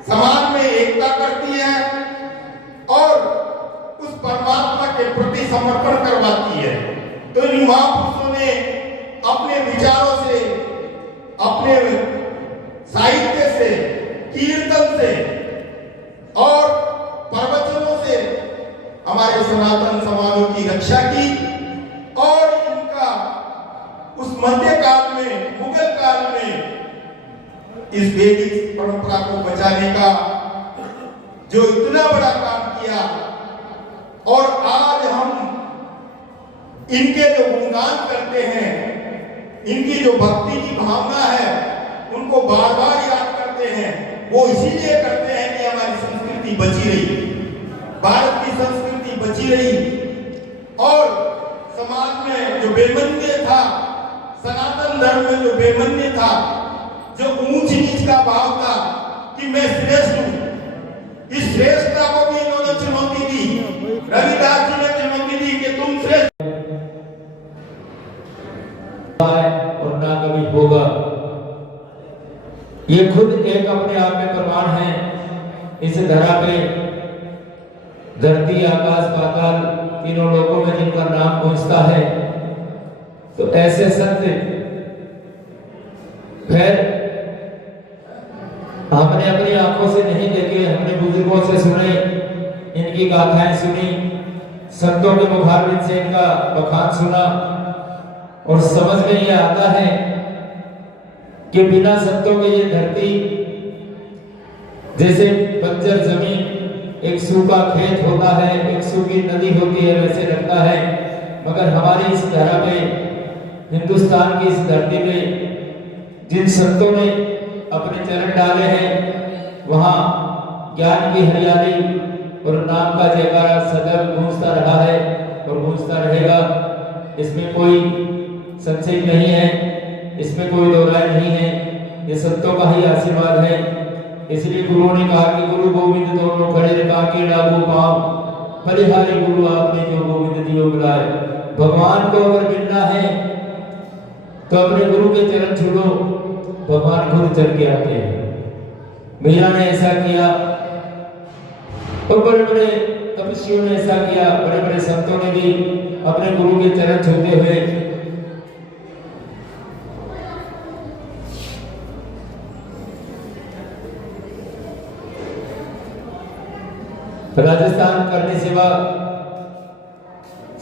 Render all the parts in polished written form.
समाज में एकता करती है और उस परमात्मा के प्रति समर्पण करवाती है। तो इन महापुरुषों ने अपने विचारों से, अपने साहित्य से, कीर्तन से और प्रवचनों से हमारे सनातन समाजों की रक्षा की और इनका उस मध्यकाल में, मुगल काल में इस वैदिक परंपरा को बचाने का जो इतना बड़ा काम किया और आज हम इनके जो गुणगान करते हैं, इनकी जो भक्ति की भावना है, उनको बार बार याद करते हैं। वो इसीलिए करते हैं कि हमारी संस्कृति बची रही, भारत की संस्कृति बची रही और समाज में जो बेमन्य था, सनातन धर्म में जो बेमन्य था, जो ऊंच नीच का भाव था कि मैं श्रेष्ठ हूं, इस श्रेष्ठता को भी इन्होंने चुनौती दी। रविदास जी ने चुनौती दी कि तुम श्रेष्ठ और ना कभी होगा। ये खुद एक अपने आप में प्रमाण है। इस धरा पे धरती, आकाश, पाताल तीनों लोगों में जिनका नाम पहुंचता है, तो ऐसे सत्य फिर हमने अपनी आंखों से नहीं देखे, हमने बुजुर्गों से सुने, इनकी गाथाएं सुनी, संतों के मुखारबिन से इनका बखान सुना और समझ में ये आता है कि बिना संतों के ये धरती जैसे बंजर जमीन, एक सूखा खेत होता है, एक सूखी नदी होती है, वैसे लगता है। मगर हमारी इस धरा पे, हिंदुस्तान की इस धरती पे जिन संतों ने अपने चरण डाले हैं, वहां ज्ञान की हरियाली और नाम का जयकारा सदैव गूंजता रहा है और गूंजता रहेगा। इसमें कोई संशय नहीं है, इसमें कोई दो राय नहीं है। ये संतों का ही आशीर्वाद है। इसलिए गुरु ने कहा कि गुरु गोविंद दोनों खड़े रखा के डाबू पांव, बलिहारी गुरु आपने जो गोविंद दियो मिलाए। भगवान को अगर मिलना है तो अपने गुरु के चरण छूलो, भगवान खुद चल के आते हैं। मीरा ने ऐसा किया और बड़े बड़े तपस्वियों ने ऐसा किया, बड़े बड़े संतों ने भी अपने गुरु के चरण छूते हुए राजस्थान करनी सेवा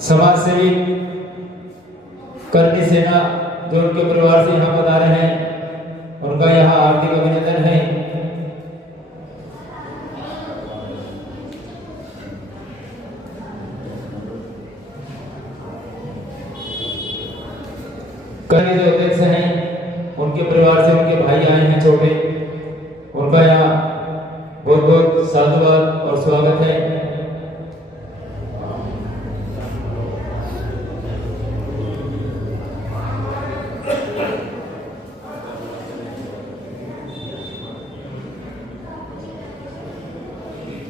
समाज सेवी करनी सेना जो उनके परिवार से यहाँ पधारे हैं, उनका यहाँ हार्दिक अभिनंदन है। करनी जो अध्यक्ष हैं, उनके परिवार से उनके भाई आए हैं छोटे, उनका यहाँ बहुत बहुत साधुवाद और स्वागत है।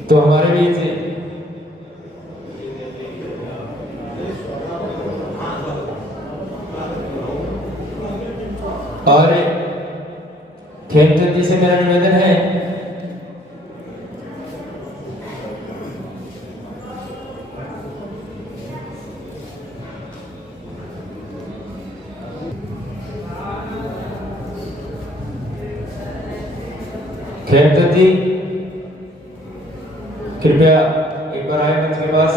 तो हमारे बीच और खेमचंद जी से मेरा निवेदन है खेमचंद जी कृपया एक बार आए मंच के पास।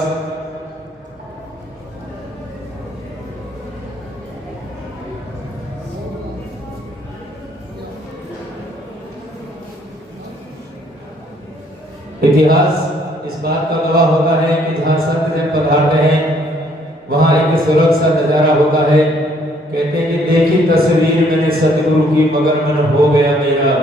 इतिहास इस बात का गवाह होता है कि जहाँ संत जन पधारते हैं वहाँ एक स्वर्ग सा नजारा होता है। कहते हैं कि देखी तस्वीर मैंने सतगुरु की मगर मन हो गया मेरा,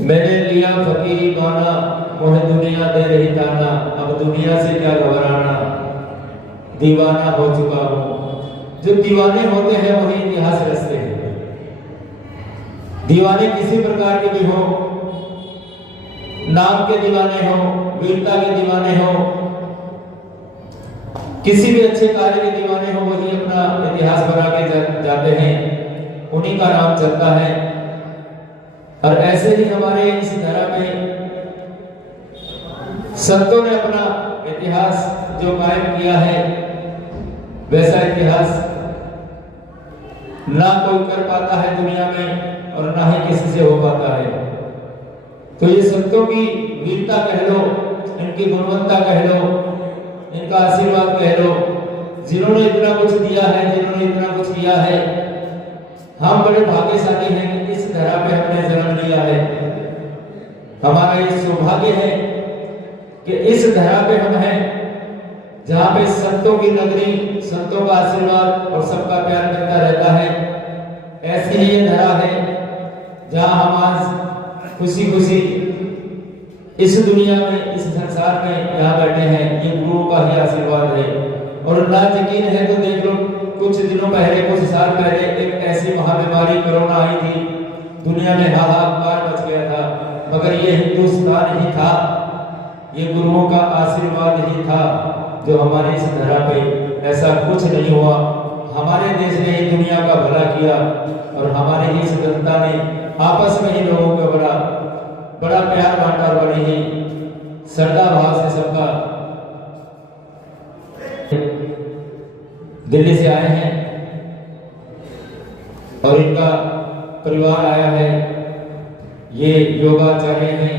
मैंने लिया फकीरी माना मोह दुनिया दे रही ताना, अब दुनिया से क्या घबराना, दीवाना हो चुका हूँ। जो दीवाने होते हैं वही इतिहास रचते हैं। दीवाने किसी प्रकार के भी हो, नाम के दीवाने हो, वीरता के दीवाने हो, किसी भी अच्छे कार्य के दीवाने हो, वही अपना इतिहास बना के जाते हैं, उन्हीं का नाम चलता है। और ऐसे ही हमारे इस धरा में संतों ने अपना इतिहास जो कायम किया है, वैसा इतिहास ना कोई कर पाता है दुनिया में और ना ही किसी से हो पाता है। तो ये संतों की वीरता कह लो, इनकी गुणवत्ता कह लो, इनका आशीर्वाद कह लो, जिन्होंने इतना कुछ दिया है, जिन्होंने इतना कुछ किया है। हम बड़े भाग्यशाली हैं कि इस धरा पे हमने जन्म लिया है। हमारा ये सौभाग्य है कि इस धरा पे हम हैं जहाँ पे संतों की नगरी, संतों का आशीर्वाद और सबका प्यार मिलता रहता है। ऐसी ही ये धरा है जहाँ हम आज खुशी खुशी इस दुनिया में, इस संसार में यहाँ बैठे हैं। ये गुरुओं का ही आशीर्वाद है। और ना यकीन है तो देख लो, कुछ दिनों पहले, कुछ साल पहले एक ऐसी महाबीमारी कोरोना आई थी, दुनिया में हाहाकार मच गया था, मगर ये हिंदुस्तान ही था, ये गुरुओं का आशीर्वाद ही था जो हमारे इस धरा पे ऐसा कुछ नहीं हुआ। हमारे देश ने ही दुनिया का भला किया और हमारे ही इस जनता ने आपस में ही लोगों का बड़ा प्यार बांटा और बड़ी ही श्रद्धा भाव से सबका। दिल्ली से आए हैं और इनका परिवार आया है, ये योगाचार्य हैं।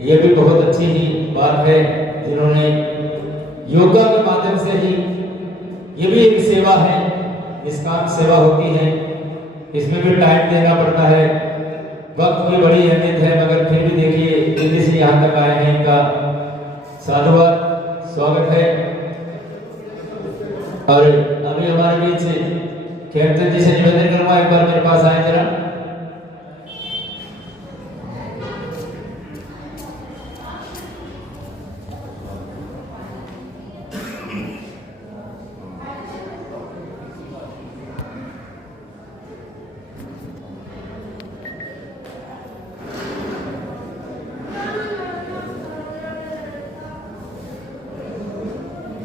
ये भी बहुत अच्छी ही बात है, जिन्होंने योगा के माध्यम से ही, ये भी एक सेवा है, निष्काम सेवा होती है, इसमें भी टाइम देना पड़ता है, वक्त की बड़ी अहमियत है, मगर फिर भी देखिए दिल्ली से यहाँ तक आए हैं। इनका साधुवाद, स्वागत है। और अभी हमारे बीच से खेमचंद जी से निवेदन करूंगा, एक बार मेरे पास आए जरा।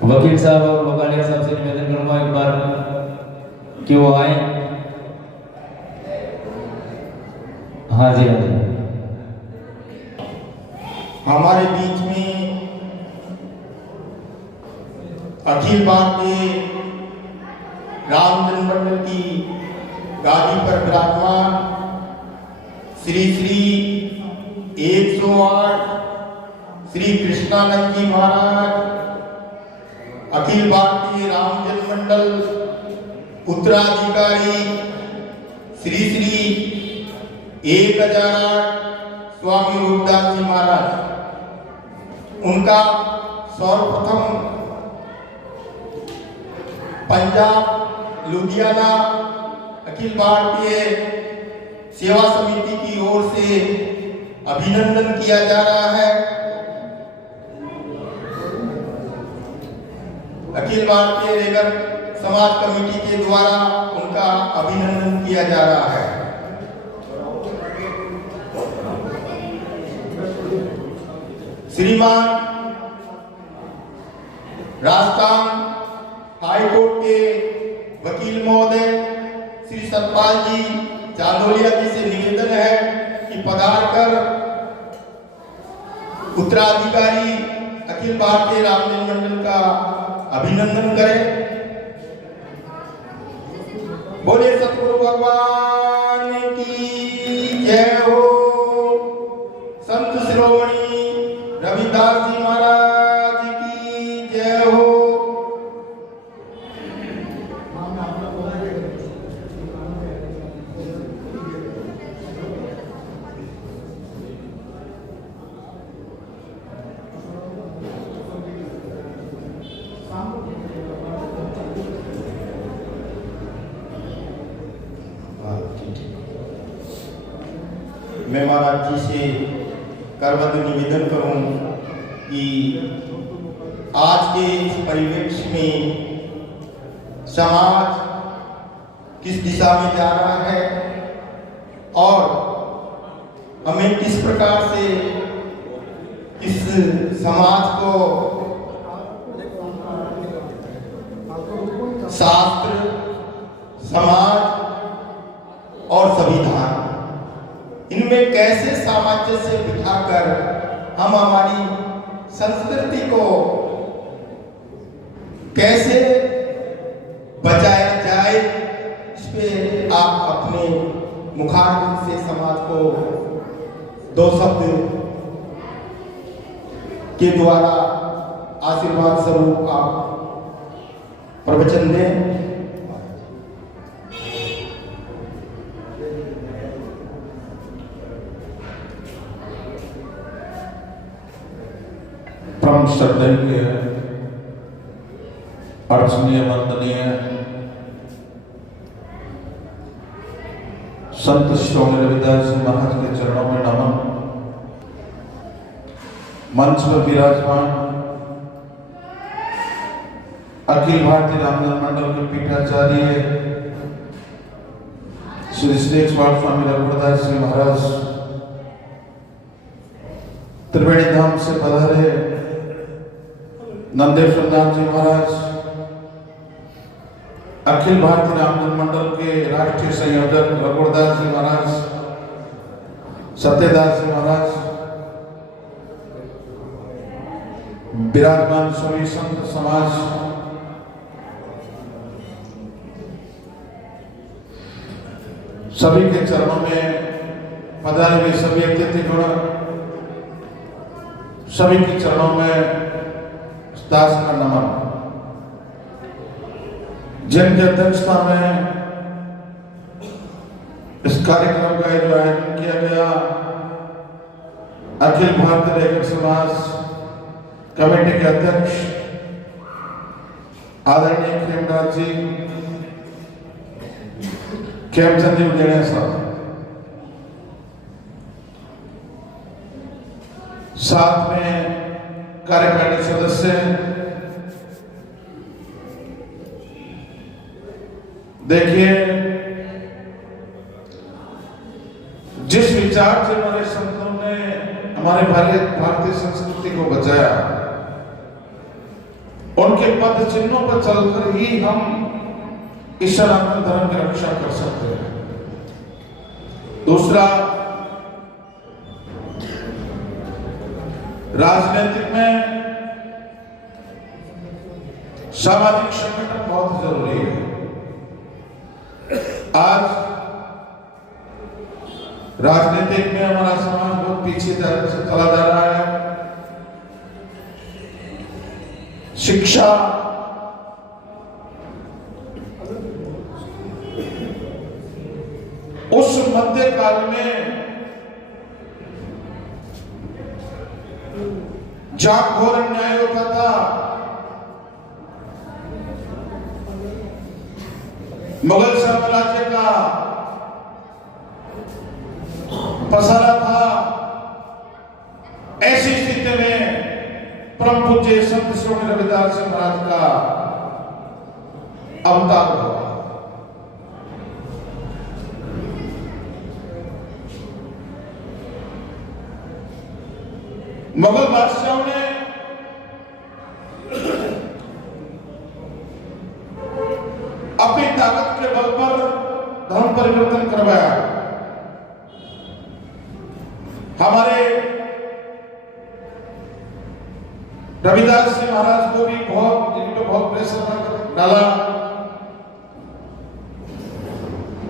वकील साहब और लोकालिया साहब से निवेदन करूंगा एक बार कि वो आए। हाँ जी, हाँ जी। हमारे बीच में अखिल भारतीय राम जन्ममंडल की गादी पर विराजमान श्री श्री 108 श्री कृष्णानंद जी महाराज, अखिल भारतीय राम जन्ममंडल उत्तराधिकारी श्री श्री 1008 स्वामी रूपदास जी महाराज, उनका सर्वप्रथम पंजाब लुधियाना अखिल भारतीय सेवा समिति की ओर से अभिनंदन किया जा रहा है। अखिल भारतीय रेगर समाज कमेटी के द्वारा उनका अभिनंदन किया जा रहा है। श्रीमान राजस्थान हाईकोर्ट के वकील महोदय श्री सतपाल जी चांदोलिया जी से निवेदन है कि पधार कर उत्तराधिकारी अखिल भारतीय राम जन्ममंडल का अभिनंदन करें। बोले सतगुरु भगवान की जय हो। संत श्रोमणी रविदास जी महाराज की जय हो। मैं महाराज जी से करबद्ध निवेदन करूं कि आज के इस परिवेश में समाज किस दिशा में जा रहा है और हमें किस प्रकार से इस समाज को शास्त्र, समाज और संविधान, इनमें कैसे सामंजस्य बिठाकर हम हमारी संस्कृति को कैसे बचाया जाए, इस पे आप अपने मुखारबिंद से समाज को दो शब्द के द्वारा आशीर्वाद स्वरूप आप प्रवचन दें। परम श्रद्धेय अर्चनीय वंदनीय संत श्रोमणी रविदास जी महाराज के चरणों में नमन। मंच पर विराजमान अखिल भारतीय रामधन मंडल के पीठाचार्य श्री श्रेष्ठवाद स्वामी रघुदास जी महाराज, त्रिवेणी धाम से पधारे नंदेश्वर दास जी महाराज, अखिल भारतीय रामधन मंडल के राष्ट्रीय संयोजक रघुदास जी महाराज, सत्यदास जी महाराज, विराजमान सभी संत समाज, सभी के चरणों में पधारे हुए सभी अतिथिगण, सभी के चरणों में दास का नमन। जिनकी अध्यक्षता में इस कार्यक्रम का आयोजन किया गया, अखिल भारतीय लेखक समाज कमेटी के अध्यक्ष आदरणीय खेमराज जी, खेमचंद जी उजेड़िया साहब, साथ में कार्यकारिणी सदस्य, देखिए जिस विचार से हमारे संतों ने हमारे भारतीय संस्कृति को बचाया, उनके पद चिन्हों पर चलकर ही हम इस सनातन धर्म की रक्षा कर सकते हैं। दूसरा, राजनीतिक में सामाजिक संगठन बहुत जरूरी है। आज राजनीतिक में हमारा समाज बहुत पीछे चला जा रहा है। शिक्षा, उस मध्यकाल में जहां घोर अन्याय होता था, मुगल साम्राज्य का पसारा था, ऐसी स्थिति में परम पूज्य संत श्रोमणी रविदास जी महाराज का अवतार हुआ। मुगल बादशाहों ने अपनी ताकत के बल पर धर्म परिवर्तन करवाया। हमारे रविदास जी महाराज को भी इन पे बहुत प्रेशर डाला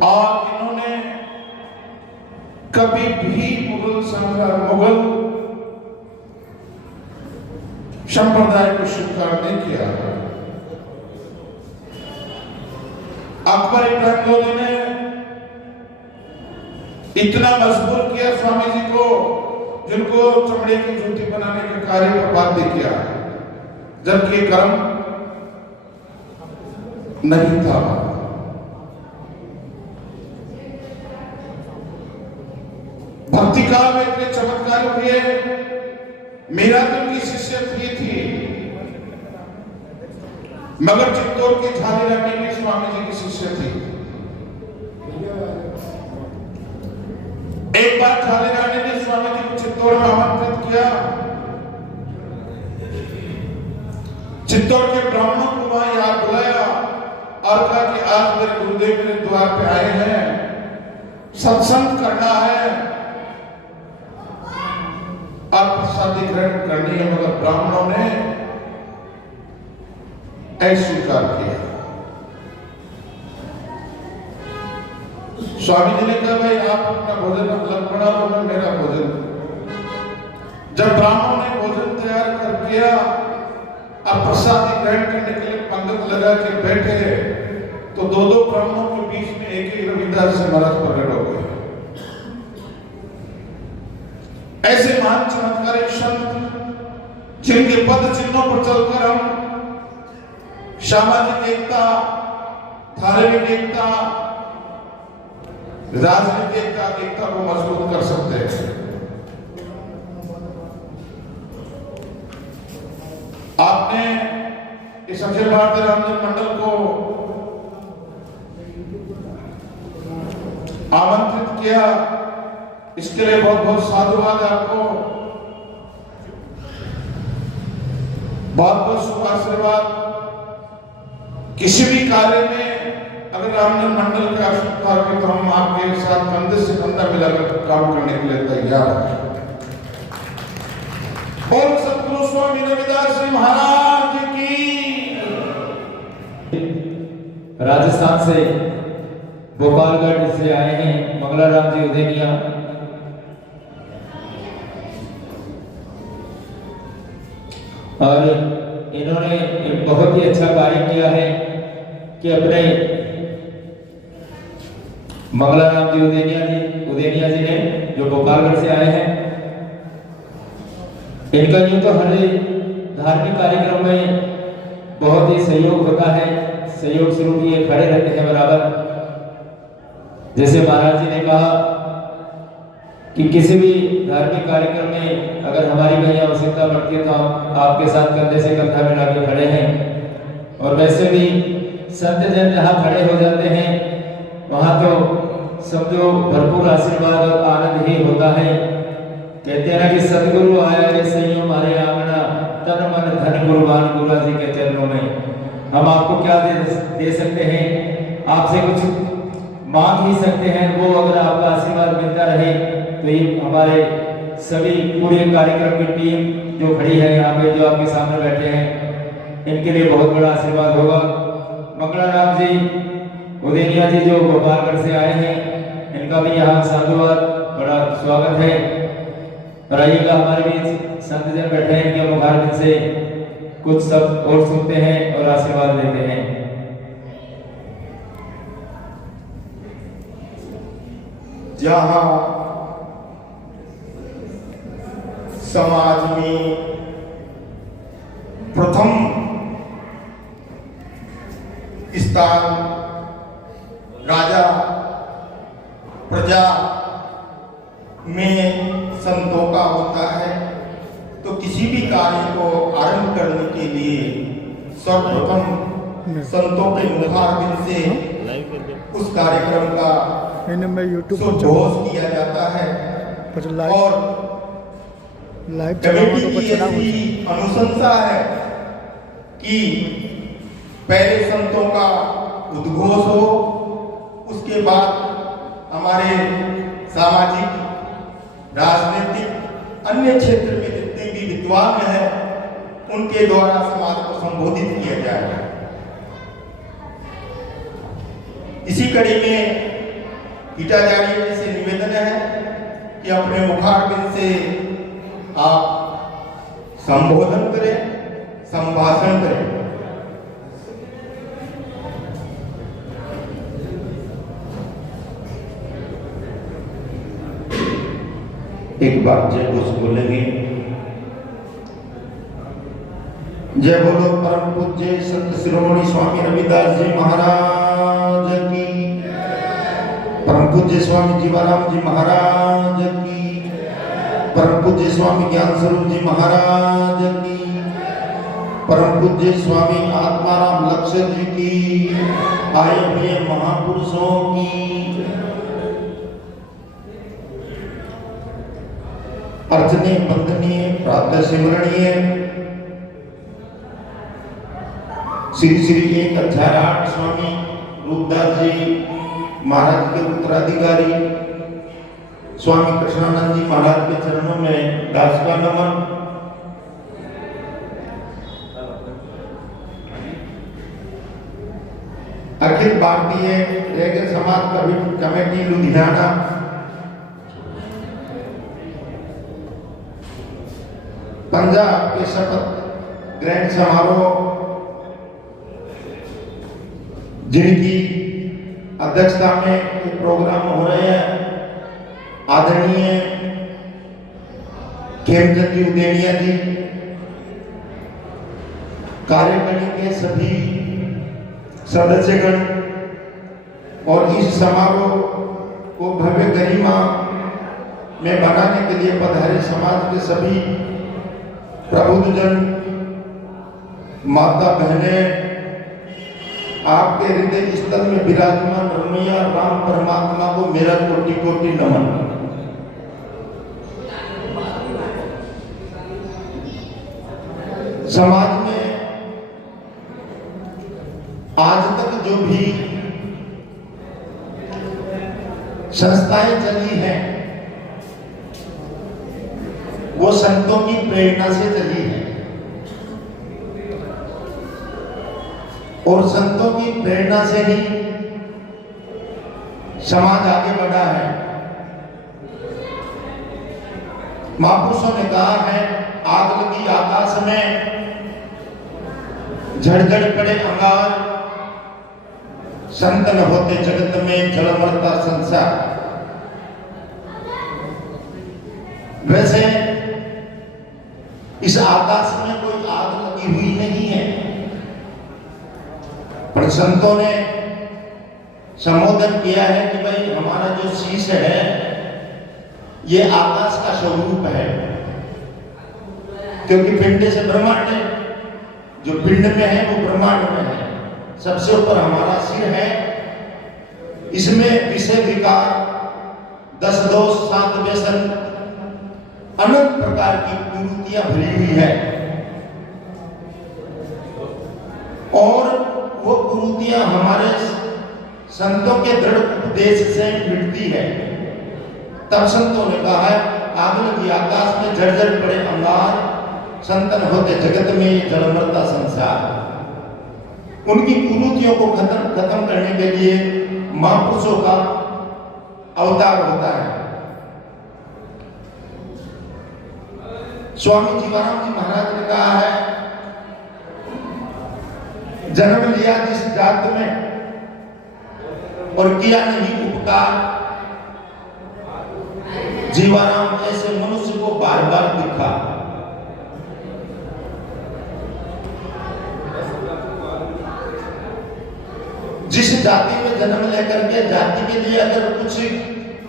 और इन्होंने कभी भी मुगल संप्रदाय को स्वीकार नहीं किया। अकबर इब्राहिम लोधी ने इतना मजबूर किया स्वामी जी को, जिनको चमड़े की जूती बनाने के कार्य पर बाध्य किया, जबकि कर्म नहीं था। भक्ति काल में इतने चमत्कार हुए। मीरा तो उनकी शिष्य थी, मगर चित्तौड़ की झाली रानी भी स्वामी जी की शिष्य थी। एक बार झाली रानी ने स्वामी जी को चित्तौड़ में आमंत्रित किया। चित्तौड़ के ब्राह्मणों को वहां याद बुलाया और कहा कि आज मेरे गुरुदेव मेरे द्वार पे आए हैं, सत्संग करना है, प्रसादी ग्रहण करनी है, मगर ब्राह्मणों ने अस्वीकार किया। स्वामी जी ने कहा भाई आप अपना भोजन अलग बना लो, मैं मेरा भोजन। जब ब्राह्मणों ने भोजन तैयार कर दिया, अब प्रसादी ग्रहण करने के लिए पंगत लगा के बैठे, तो दो ब्राह्मणों के बीच में एक ही रविदास जी महाराज प्रकट हो गए। ऐसे महान चमत्कारी संत जिनके पद चिन्हों पर चलकर हम सामाजिक एकता, धार्मिक एकता, राजनीतिक एकता को मजबूत कर सकते हैं। आपने इस अखिल भारतीय रामजन्म मंडल को आमंत्रित किया, इसके लिए बहुत बहुत साधुवाद है आपको, बहुत बहुत शुभ आशीर्वाद। किसी भी कार्य में अगर रामजन्म मंडल की आवश्यकता होगी तो हम आपके साथ कंधे से कंधा मिलाकर काम करने के लिए तैयार हैं। और सतगुरु स्वामी रविदास जी महाराज की। राजस्थान से भोपालगढ़ से आए हैं मंगलाराम जी उदेनिया। और इन्होंने एक बहुत ही अच्छा कार्य किया है कि अपने मंगलाराम जी उदेनिया जी ने जो भोपालगढ़ से आए हैं, इनका यूं तो हर धार्मिक कार्यक्रम में बहुत ही सहयोग होता है, सहयोग स्वरूप ये खड़े रहते हैं बराबर। जैसे महाराज जी ने कहा कि किसी भी धार्मिक कार्यक्रम में अगर हमारी कहीं आवश्यकता पड़ती है तो हम आपके साथ कंधे से कंधा मिला के खड़े हैं। और वैसे भी संत जन जहाँ खड़े हो जाते हैं वहाँ तो समझो भरपूर आशीर्वाद और आनंद ही होता है। कहते हैं ना कि सतगुरु आया रे सैयो हमारे आंगना, तन मन धन कुर्बान गुरु जी के चरणों में। हम आपको क्या दे सकते हैं, आपसे कुछ मांग ही सकते हैं। वो अगर आपका आशीर्वाद मिलता रहे तो ये हमारे सभी पूरे कार्यक्रम की टीम जो खड़ी है यहाँ पे, जो आपके सामने बैठे हैं, इनके लिए बहुत बड़ा आशीर्वाद होगा। मंगलाराम जी उदेनिया जी जो भोपालगढ़ से आए हैं, इनका भी यहाँ साधुवाद, बड़ा स्वागत है। और आइएगा हमारे बीच संत जन बैठे हैं, इनके मुखारबिंद से कुछ शब्द और सुनते हैं और आशीर्वाद लेते हैं। जहाँ समाज में प्रथम स्थान राजा प्रजा में संतों का होता है, तो किसी भी कार्य को आरंभ करने के लिए सर्वप्रथम संतों के मुखारबिंद से उस कार्यक्रम का सुघोष किया जाता है। और कमेटी की ऐसी अनुशंसा है कि पहले संतों का उद्घोष हो, उसके बाद हमारे सामाजिक, राजनीतिक, अन्य क्षेत्र में जितने भी विद्वान हैं उनके द्वारा समाज को संबोधित किया जाएगा। इसी कड़ी में पीठाचार्य जी से निवेदन है कि अपने मुखारबिंद से आप संबोधन करें, संभाषण करें। एक बार जय घोष बोलेंगे। जय बोलो परम पूज्य संत शिरोमणि स्वामी रविदास जी महाराज की, परम पूज्य स्वामी जीवाराम जी महाराज की, परम पूज्य स्वामी ज्ञान स्वरूप जी महाराज की, परम पूज्य स्वामी आत्माराम लक्ष्य जी की, आए हुए महापुरुषों की। अर्चनीय, वंदनीय, प्रातः स्मरणीय श्री श्री 1/8 स्वामी रूपदास जी महाराज के उत्तराधिकारी स्वामी कृष्णानंद जी महाराज के चरणों में दास का नमन। अखिल भारतीय रेगल समाज कमेटी लुधियाना, पंजाब के शपथ ग्रहण समारोह जिनकी अध्यक्षता में ये प्रोग्राम हो रहे हैं, आदरणीय खेमचंद जी उदेनिया जी, कार्यकारिणी के सभी सदस्यगण और इस समारोह को भव्य गरिमा में बनाने के लिए पधारे समाज के सभी प्रबुद्धजन, माता बहनें, आपके हृदय स्थल में विराजमान रमैया राम परमात्मा को मेरा कोटि कोटि नमन। समाज में आज तक जो भी संस्थाएं चली हैं वो संतों की प्रेरणा से चली है और संतों की प्रेरणा से ही समाज आगे बढ़ा है। महापुरुषों ने कहा है, आग लगी आकाश में, झड़झड़ पड़े अंगार, संत न होते जगत में, जल मरता संसार। वैसे इस आकाश में कोई आग लगी हुई नहीं है, पर संतों ने संबोधन किया है कि भाई हमारा जो शीश है ये आकाश का स्वरूप है, क्योंकि पिंड से ब्रह्मांड है, जो पिंड में है वो ब्रह्मांड में है। सबसे ऊपर हमारा सिर है, इसमें विषय विकार, 10 दोष, 7 व्यसन, अनंत प्रकार की कुरीतियां भरी हुई है और वो कुरीतियां हमारे संतों के दृढ़ उपदेश से मिटती है। तब संतों ने कहा है, आग लगी आकाश में, झड़झड़ पड़े अंगार, संतन होते जगत में, जल मरता संसार। उनकी कुरीतियों को खत्म करने के लिए महापुरुषों का अवतार होता है। स्वामी जीवाराम जी महाराज ने कहा है, जन्म लिया जिस जात में और किया नहीं उपकार, जीवाराम ऐसे मनुष्य को बार बार दिखा। जिस जाति में जन्म लेकर के जाति के लिए अगर कुछ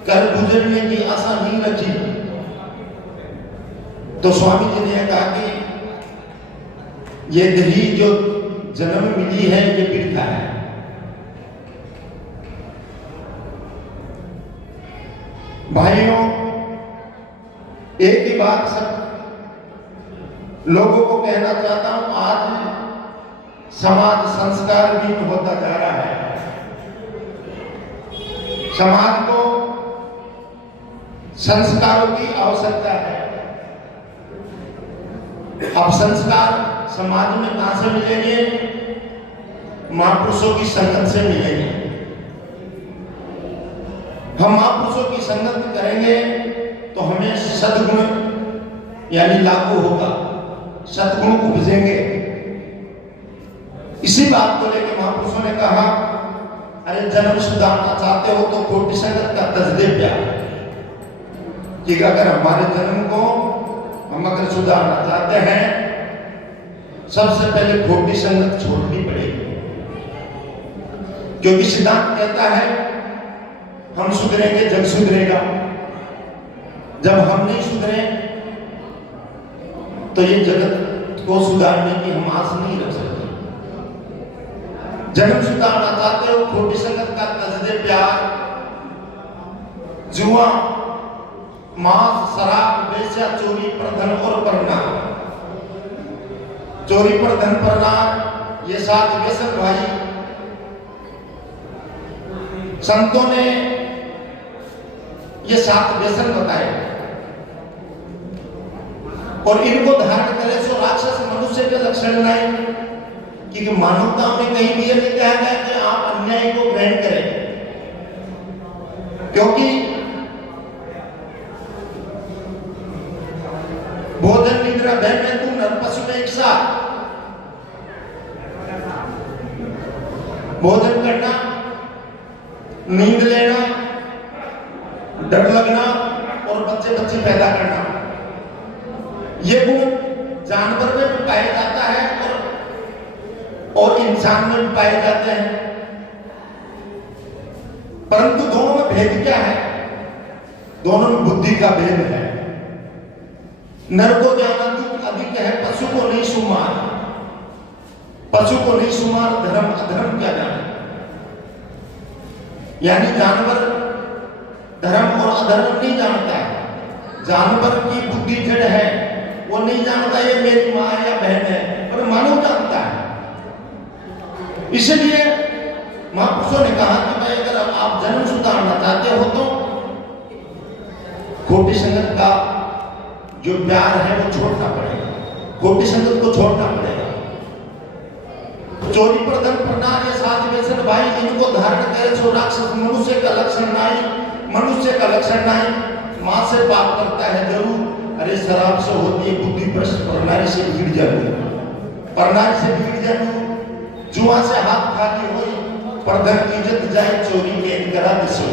कर गुजरने की आशा नहीं रखी, तो स्वामी जी ने कहा कि ये देही जो जन्म मिली है ये वृथा है। भाइयों, एक ही बात सब लोगों को कहना चाहता हूं, आज समाज संस्कार भी होता जा रहा है। समाज को संस्कारों की आवश्यकता है। अब संस्कार समाज में कहां से मिलेंगे? महापुरुषों की संगत से मिलेंगे। हम महापुरुषों की संगत करेंगे तो हमें सद्गुण यानी लागू होगा, सद्गुण उपजेंगे। इसी बात को लेकर महापुरुषों ने कहा, अरे जन्म सुधारना चाहते हो तो खोटी संगत का तजदे प्यार, कि अगर हमारे जन्म को हम अगर सुधारना चाहते हैं, सबसे पहले खोटी संगत छोड़नी पड़ेगी। क्योंकि सिद्धांत कहता है हम सुधरेंगे जग सुधरेगा। जब हम नहीं सुधरे तो ये जगत को सुधारने की हम आस नहीं रख सकते। जन्म सुधारना चाहते हो, खोटी संगत का तजदे प्यार, जुआ, मांस, शराब, वेश्या, चोरी पर धन और प्रणाम। चोरी पर धन प्रणाम, ये 7 व्यसन भाई संतों ने ये 7 व्यसन बताए और इनको धारण करे सो राक्षस मनुष्य के लक्षण नहीं, क्योंकि मानवता में कहीं भी ये नहीं कहा गया कि आप अन्याय को ग्रहण करें, क्योंकि भोजन निद्रा भय में तुम नर पशु में एक साथ। भोजन करना, नींद लेना, डर लगना और बच्चे पैदा करना, ये गुण जानवर में भी पाया जाता है और इंसान में भी पाए जाते हैं। परंतु दोनों में भेद क्या है? दोनों में बुद्धि का भेद है। नर को जाना तू अधिक है, पशु को नहीं सुमार। पशु को नहीं सुमार, धर्म अधर्म क्या जाने। यानी जानवर धर्म और अधर्म नहीं जानता है। जानवर की बुद्धि जड़ है, वो नहीं जानता ये मेरी माँ या बहन है, पर मानव जानता है। इसलिए महापुरुषों ने कहा कि भाई अगर आप जन्म सुधारना चाहते हो तो खोटी संगत का जो प्यार है वो छोड़ना पड़ेगा, खोटी संगत को छोड़ना पड़ेगा। चोरी प्रदन प्रणाम ये 7 व्यसन भाई, इनको धारण करे सो राक्षस मनुष्य का लक्षण नहीं, मनुष्य का लक्षण नहीं। मां से बात करता है जरूर, अरे शराब से होती है बुद्धि भ्रष्ट, प्रणाली से बिगड़ जाती, प्रणाली से बिगड़ जाती, जुआ से हाथ खाली होई, प्रधन इज्जत जाए, चोरी के करा दिसो,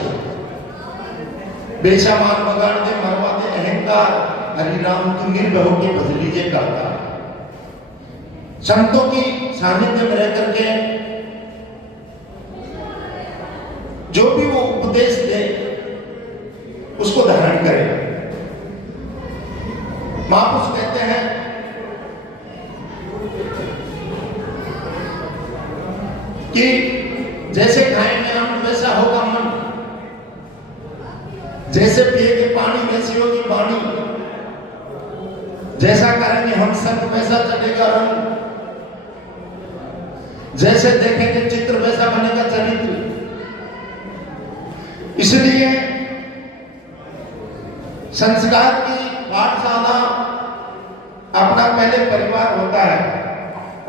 बेशमान बगाड़ दे, मरवा दे अहंकार, हरि राम तू निर्भय होके भज लीजिए करता। संतों की सानिध्य में रह करके जो भी वो उपदेश दे उसको धारण करे। महापुरुष कहते हैं कि जैसे खाएंगे हम वैसा होगा मन, जैसे पिएंगे पानी वैसी होगी वाणी, जैसा करेंगे हम सब वैसा चलेगा रंग, जैसे देखेंगे चित्र वैसा बनेगा चरित्र। इसलिए संस्कार की पाठशाला अपना पहले परिवार होता है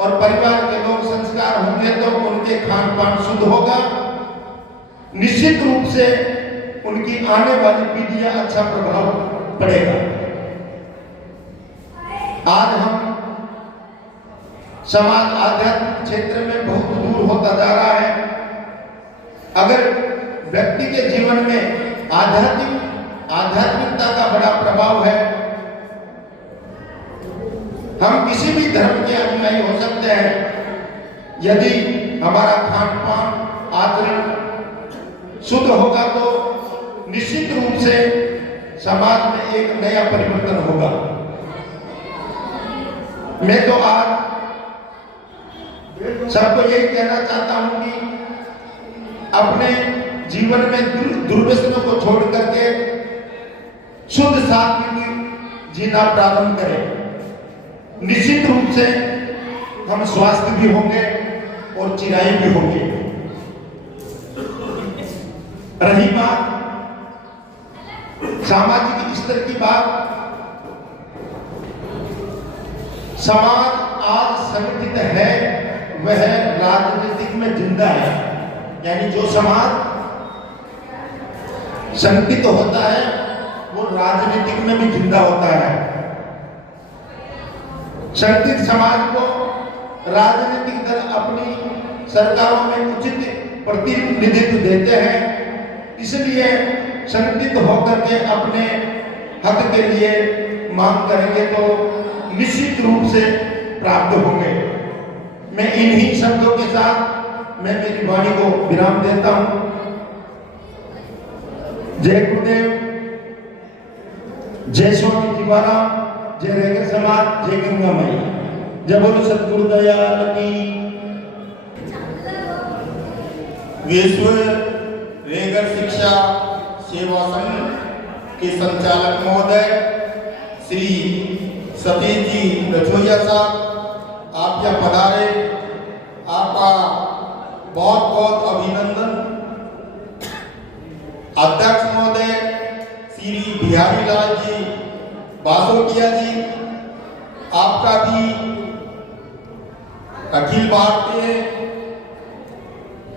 और परिवार के लोग संस्कार होंगे तो उनके खान पान शुद्ध होगा, निश्चित रूप से उनकी आने वाली पीढ़ियां अच्छा प्रभाव पड़ेगा। आज हम समाज आध्यात्मिक क्षेत्र में बहुत दूर होता जा रहा है। अगर व्यक्ति के जीवन में आध्यात्मिकता का बड़ा प्रभाव है, हम किसी भी धर्म के अनुयायी हो सकते हैं। यदि हमारा खान पान आचरण शुद्ध होगा तो निश्चित रूप से समाज में एक नया परिवर्तन होगा। मैं तो आज सबको यही कहना चाहता हूं कि अपने जीवन में दुर्व्यसनों को छोड़ करके शुद्ध सात्विक जीना प्रारंभ करें। निश्चित रूप से हम स्वस्थ भी होंगे और चिरायु भी होंगे। रही बात सामाजिक स्तर की बात, समाज आज संगठित है, वह राजनीतिक में जिंदा है। यानी जो समाज संगठित होता है वो राजनीतिक में भी जिंदा होता है। संगठित समाज को राजनीतिक दल अपनी सरकारों में उचित प्रतिनिधित्व देते हैं, इसलिए संगठित होकर के अपने हक के लिए मांग करेंगे तो निश्चित रूप से प्राप्त होंगे। मैं इन्हीं शब्दों के साथ मैं मेरी वाणी को विराम देता हूं। जय गुरुदेव, जय स्वामी जीवाराम, जय रेगर समाज, जय गंगा माई, जय बोलो सतगुरु दयाल की। विश्व रेगर शिक्षा सेवा संघ के संचालक महोदय श्री सतीश जी रजोया साहब, आप यहाँ पधारे, आपका बहुत बहुत अभिनंदन। अध्यक्ष महोदय बिहारी लाल जी बासोटिया जी, आपका भी अखिल भारतीय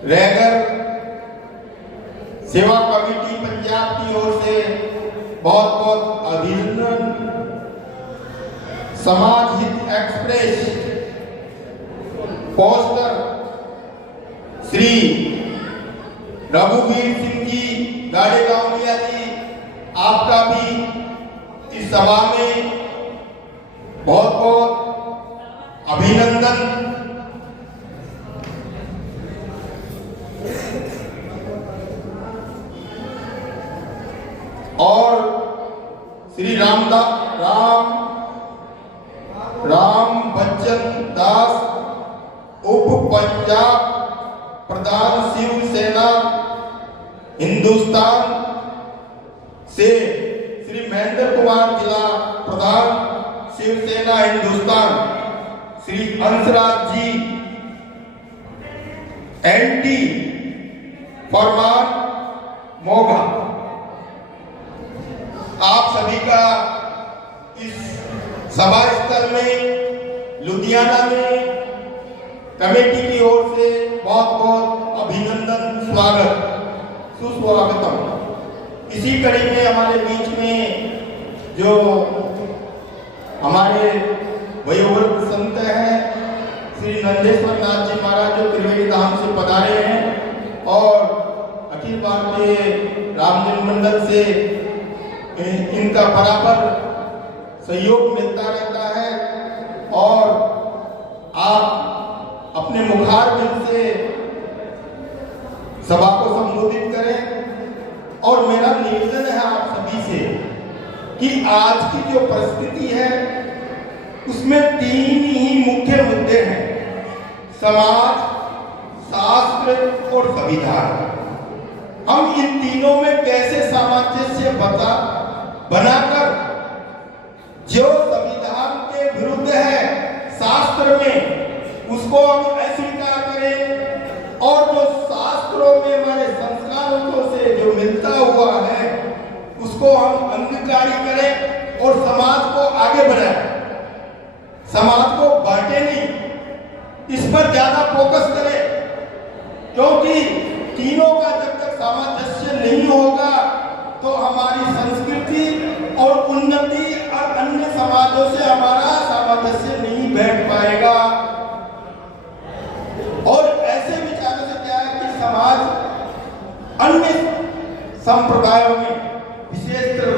रैगर सेवा कमेटी पंजाब की ओर से बहुत बहुत अभिनंदन। समाज हित एक्सप्रेस पोस्टर श्री रघुवीर सिंह जी गाड़ेगांवलिया जी, आपका भी इस सभा में बहुत बहुत अभिनंदन। और श्री राम बच्चन दास उप पंजाब प्रधान शिवसेना हिंदुस्तान से, श्री महेंद्र कुमार जिला प्रधान शिवसेना हिंदुस्तान, श्री अंशराज जी एनटी फरमान मोगा, आप सभी का इस सभा स्थल में लुधियाना में कमेटी की ओर से बहुत बहुत अभिनंदन, स्वागत, सुस्वागतम। इसी कड़ी में हमारे बीच में जो हमारे वयोवृद्ध संत हैं श्री नंदेश्वर नाथ जी महाराज, जो त्रिवेणी धाम से पधारे हैं और अखिल भारतीय रामजन्म मंडल से इनका बराबर सहयोग मिलता रहता है और आप अपने मुखारबिंद से सभा को संबोधित करें। और मेरा निवेदन है आप सभी से कि आज की जो परिस्थिति है उसमें 3 ही मुख्य मुद्दे हैं, समाज, शास्त्र और संविधान। हम इन तीनों में कैसे सामंजस्य बनाकर जो संविधान के विरुद्ध है शास्त्र में उसको हम अस्वीकार करें और जो शास्त्रों में हमारे संस्कारों से जो मिलता हुआ है उसको हम अंगीकारी करें और समाज को आगे बढ़ाएं, समाज को बांटे नहीं, इस पर ज्यादा फोकस करें। क्योंकि तीनों का जब तक सामंजस्य नहीं होगा तो हमारी संस्कृति और उन्नति और अन्य समाजों से हमारा सामंजस्य नहीं बैठ पाएगा। और ऐसे विचारों से क्या है कि समाज अन्य संप्रदायों में, विशेषकर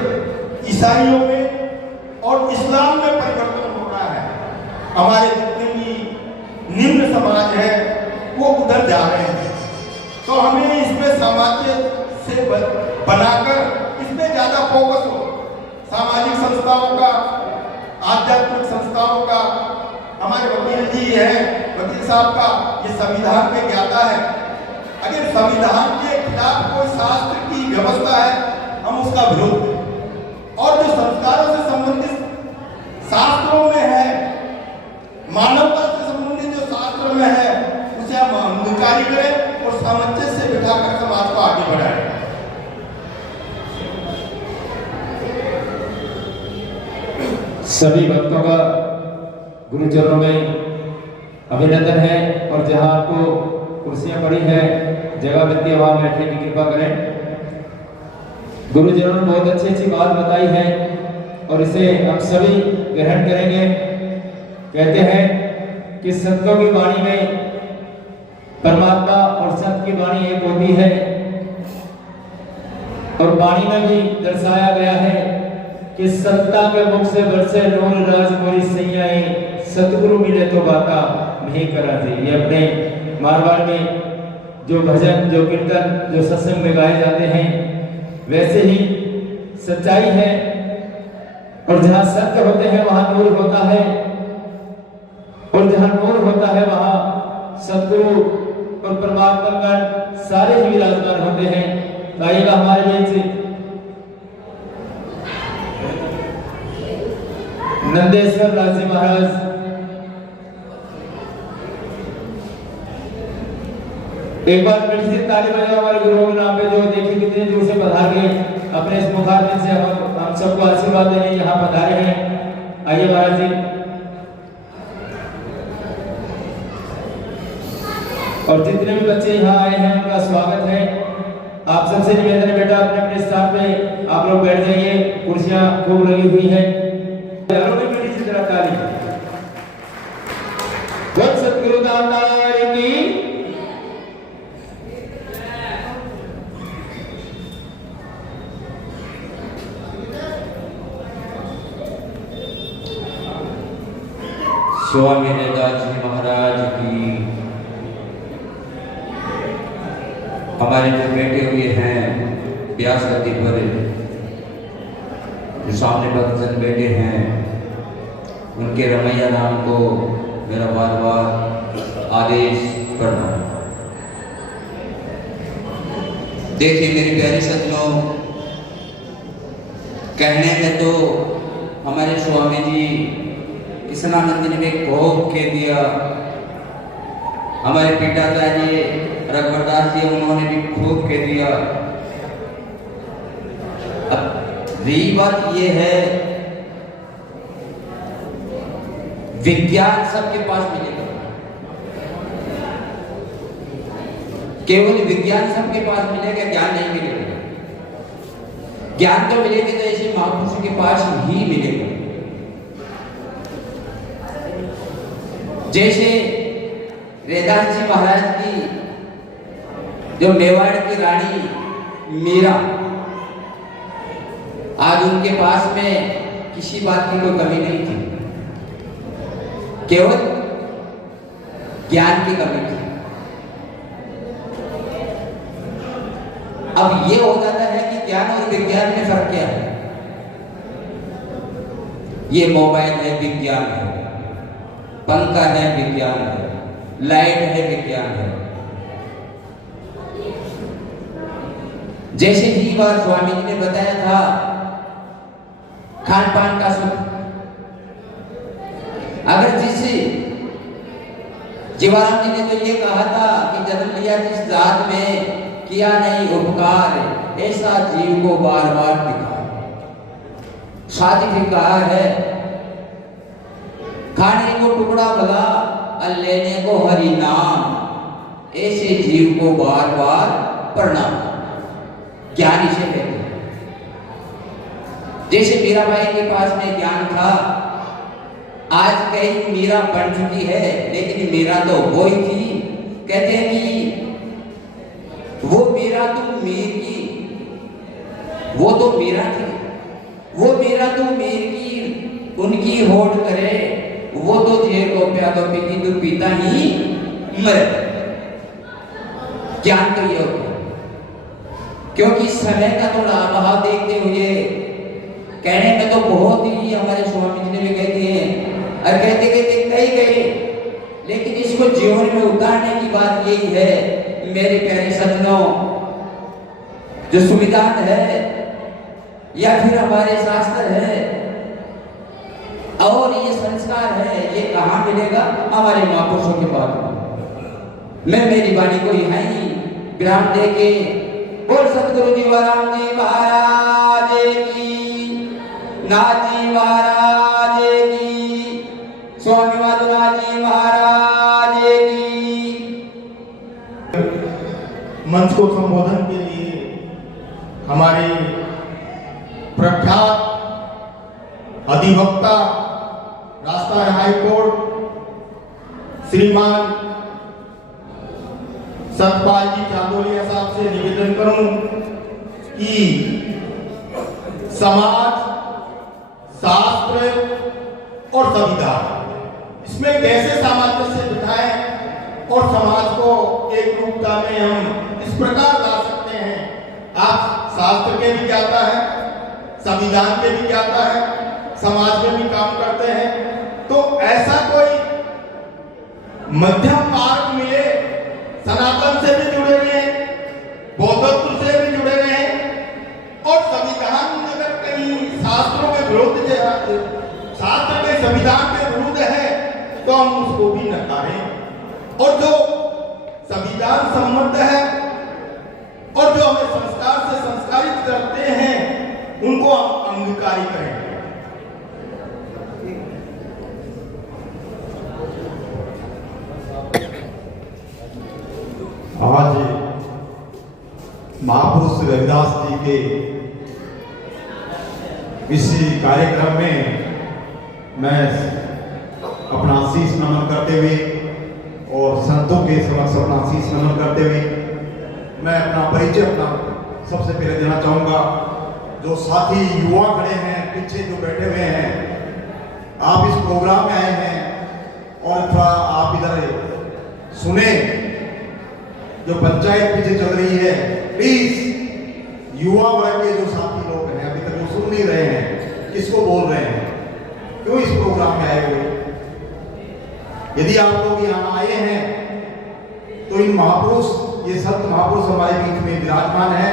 ईसाइयों में और इस्लाम में परिवर्तन हो रहा है। हमारे जितने भी निम्न समाज है वो उधर जा रहे हैं। तो हमें इसमें सामाजिक से बनाकर इसमें ज्यादा फोकस हो, सामाजिक संस्थाओं का, आध्यात्मिक संस्थाओं का। हमारे वकील जी हैं, वकील साहब का ये संविधान के ज्ञाता है। अगर संविधान के खिलाफ कोई शास्त्र की व्यवस्था है हम उसका विरोध करें। और जो संस्कारों से संबंधित शास्त्रों में है, मानवता से संबंधित जो शास्त्र में है उसे हम अंगीकारी करें और सामंजस्य से बिठाकर समाज को आगे बढ़ाएं। सभी भक्तों का गुरुचरणों में अभिनंदन है और जहां आपको कुर्सियां पड़ी है, जगह मिलती है, वहां बैठने की कृपा करें। गुरुजनों ने बहुत अच्छी बात बताई है और इसे हम सभी ग्रहण करेंगे। कहते हैं कि संतों की वाणी में परमात्मा और संत की वाणी एक होती है और वाणी में भी दर्शाया गया है कि संता के मुख से बरसे नूर राज मोरी सैयाए, सतगुरु मिले तो बाता नहीं करा दे। ये अपने मारवाड़ में जो भजन, जो कीर्तन, जो सत्संग में गाए जाते हैं वैसे ही सच्चाई है। और जहाँ सत्य होते हैं वहां नूर होता है और जहाँ नूर होता है वहां सतगुरु और परमात्मा सारे ही विराजमान होते हैं। आइएगा हमारे बीच नंदेश्वर नाथ जी महाराज एक बार फिर से ताली बजाओ हमारे गुरुओं के नाम पे, जो देखिए कितने दूर से पधार गए अपने इस मुखारबिंद से हम हम सबको आशीर्वाद देने यहाँ पधारे हैं। आइए महाराज जी। और जितने भी बच्चे यहाँ आए हैं उनका स्वागत है। आप सबसे निवेदन है बेटा अपने अपने स्थान पे आप लोग बैठ जाइए, कुर्सियां खूब लगी हुई है। ताली सतगुरु दातार की। स्वामी नेताजी महाराज की। हमारे जो बैठे हुए हैं व्यास गद्दी पर, जो सामने भक्तजन बैठे हैं, उनके रमैया नाम को मेरा बार बार आदेश करना। देखिए मेरी प्यारी सज्जनों, कहने में तो हमारे स्वामी जी कृष्णानंद ने भी खूब कह दिया, हमारे पिताजी रघुवरदास जी उन्होंने भी खूब कह दिया। अब रही बात ये है, विज्ञान सबके पास मिलेगा, केवल विज्ञान सबके पास मिलेगा, ज्ञान नहीं मिलेगा। ज्ञान तो मिलेगा तो ऐसे महापुरुषों के पास ही मिलेगा। जैसे रैदास जी महाराज की जो मेवाड़ की रानी मीरा, आज उनके पास में किसी बात की कोई कमी नहीं थी, केवल ज्ञान की कमी थी। अब ये हो जाता है कि ज्ञान और विज्ञान में फर्क क्या है। ये मोबाइल है विज्ञान है, पंखा है विज्ञान है, लाइट है विज्ञान है। जैसे ही बार स्वामी जी ने बताया था खान पान का सुख, अगर जिस जीवाराम जी ने तो ये कहा था कि जन्म लिया जिस जात में किया नहीं उपकार, ऐसा जीव को बार बार दिखा। साथ ही कहा है खाने को टुकड़ा भला और लेने को हरि नाम, ऐसे जीव को बार बार प्रणाम। ज्ञान इसे कहते हैं। जैसे मीराबाई के पास में ज्ञान था, आज कई मीरा बन चुकी है, लेकिन मीरा तो वो ही थी। कहते हैं कि वो मीरा तो मीर की, वो तो मीरा थी, वो मीरा तो मीर की, उनकी होड़ करे, वो तो जेर को प्या तो पीती तो पीता ही मरे। ज्ञान तो ये होता है, क्योंकि समय का थोड़ा अभाव देखते हुए कहने में तो बहुत ही हमारे स्वामी जी ने भी कहते हैं और कहते कहते कई गए, लेकिन इसको जीवन में उतारने की बात यही है मेरे प्यारे सज्जनों, जो संविधान है या फिर हमारे शास्त्र है और ये संस्कार है, ये कहाँ मिलेगा? हमारे महापुरुषों के पास। मैं मेरी वाणी को यहाँ ही विराम दे के बोल सतगुरु जीवाराम जी महाराज की, नाथ जी महाराज की, स्वामी माधवनाथ जी महाराज की। मंच को संबोधन के लिए हमारे प्रख्यात अधिवक्ता राजस्थान हाई कोर्ट श्रीमान सतपाल जी चांदोलिया साहब से निवेदन करूं कि समाज, शास्त्र और संविधान, इसमें कैसे सामंजस्य बिठाएं और समाज को एक रूपता में हम इस प्रकार ला सकते हैं। आप शास्त्र के भी ज्ञाता है, संविधान के भी ज्ञाता है, समाज में भी काम करते हैं, तो ऐसा कोई मध्यम मार्ग मिले, सनातन से भी जुड़े रहे, बौद्धत्व से भी जुड़े रहे, और संविधान अगर कहीं शास्त्रों के विरुद्ध, शास्त्र के संविधान के विरुद्ध है तो हम उसको भी नकारें, और जो संविधान सम्मत है और जो हमें संस्कार से संस्कारित करते हैं उनको हम अंगीकार कार्य करें। आज महापुरुष रविदास जी के इसी कार्यक्रम में मैं अपना शीश नमन करते हुए और संतों के समक्ष अपना शीश नमन करते हुए मैं अपना परिचय सबसे पहले देना चाहूँगा। जो साथी युवा खड़े हैं, पीछे जो बैठे हुए हैं, आप इस प्रोग्राम में आए हैं और थोड़ा आप इधर सुने। जो पंचायत पीछे चल रही है, प्लीज युवा वर्ग के जो साथी लोग हैं अभी तक वो सुन नहीं रहे हैं, किसको बोल रहे हैं, क्यों इस प्रोग्राम में आए हुए। यदि आप लोग यहाँ आए हैं तो इन महापुरुष, ये संत महापुरुष हमारे बीच में विराजमान है।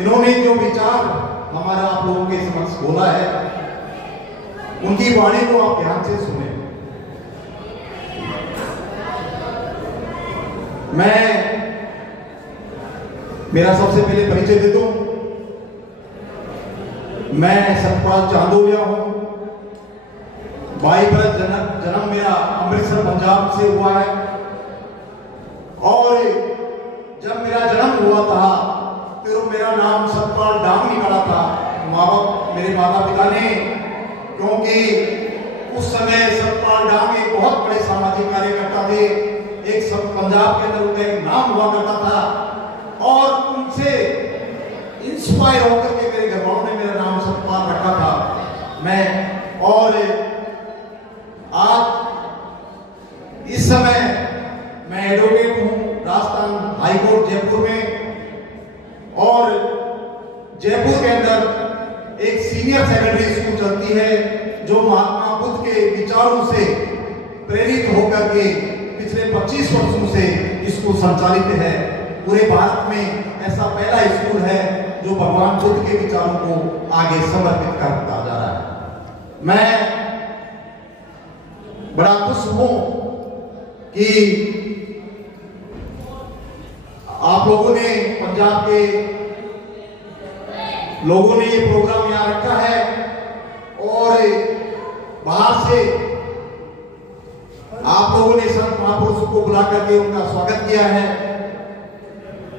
इन्होंने जो विचार हमारा आप लोगों के समक्ष बोला है, उनकी वाणी को आप ध्यान से सुने। मैं मेरा सबसे पहले परिचय दे दूं। मैं सतपाल चांदोलिया हूं। 22 बरस जन्म मेरा अमृतसर पंजाब से हुआ है और जब मेरा जन्म हुआ था फिर मेरा नाम सतपाल डांग निकाला था मेरे माता पिता ने, क्योंकि उस समय सतपाल डांग एक बहुत बड़े सामाजिक कार्यकर्ता थे। एक सब पंजाब के अंदर उनका एक नाम हुआ करता था और उनसे इंस्पायर होकर के मेरे घर वालों ने मेरा नाम सतपाल रखा था। मैं और आज इस समय मैं एडवोकेट हूं राजस्थान हाई कोर्ट जयपुर में, और जयपुर के अंदर एक सीनियर सेकेंडरी स्कूल चलती है जो महात्मा बुद्ध के विचारों से प्रेरित होकर के पिछले 25 वर्षों से स्कूल संचालित है। पूरे भारत में ऐसा पहला स्कूल है जो भगवान बुद्ध के विचारों को आगे समर्पित करता जा रहा है। मैं बड़ा खुश हूं कि आप लोगों ने, पंजाब के लोगों ने ये प्रोग्राम यहाँ रखा है और बाहर से आप लोगों ने संत महापुरुषों को बुला करके उनका स्वागत किया है।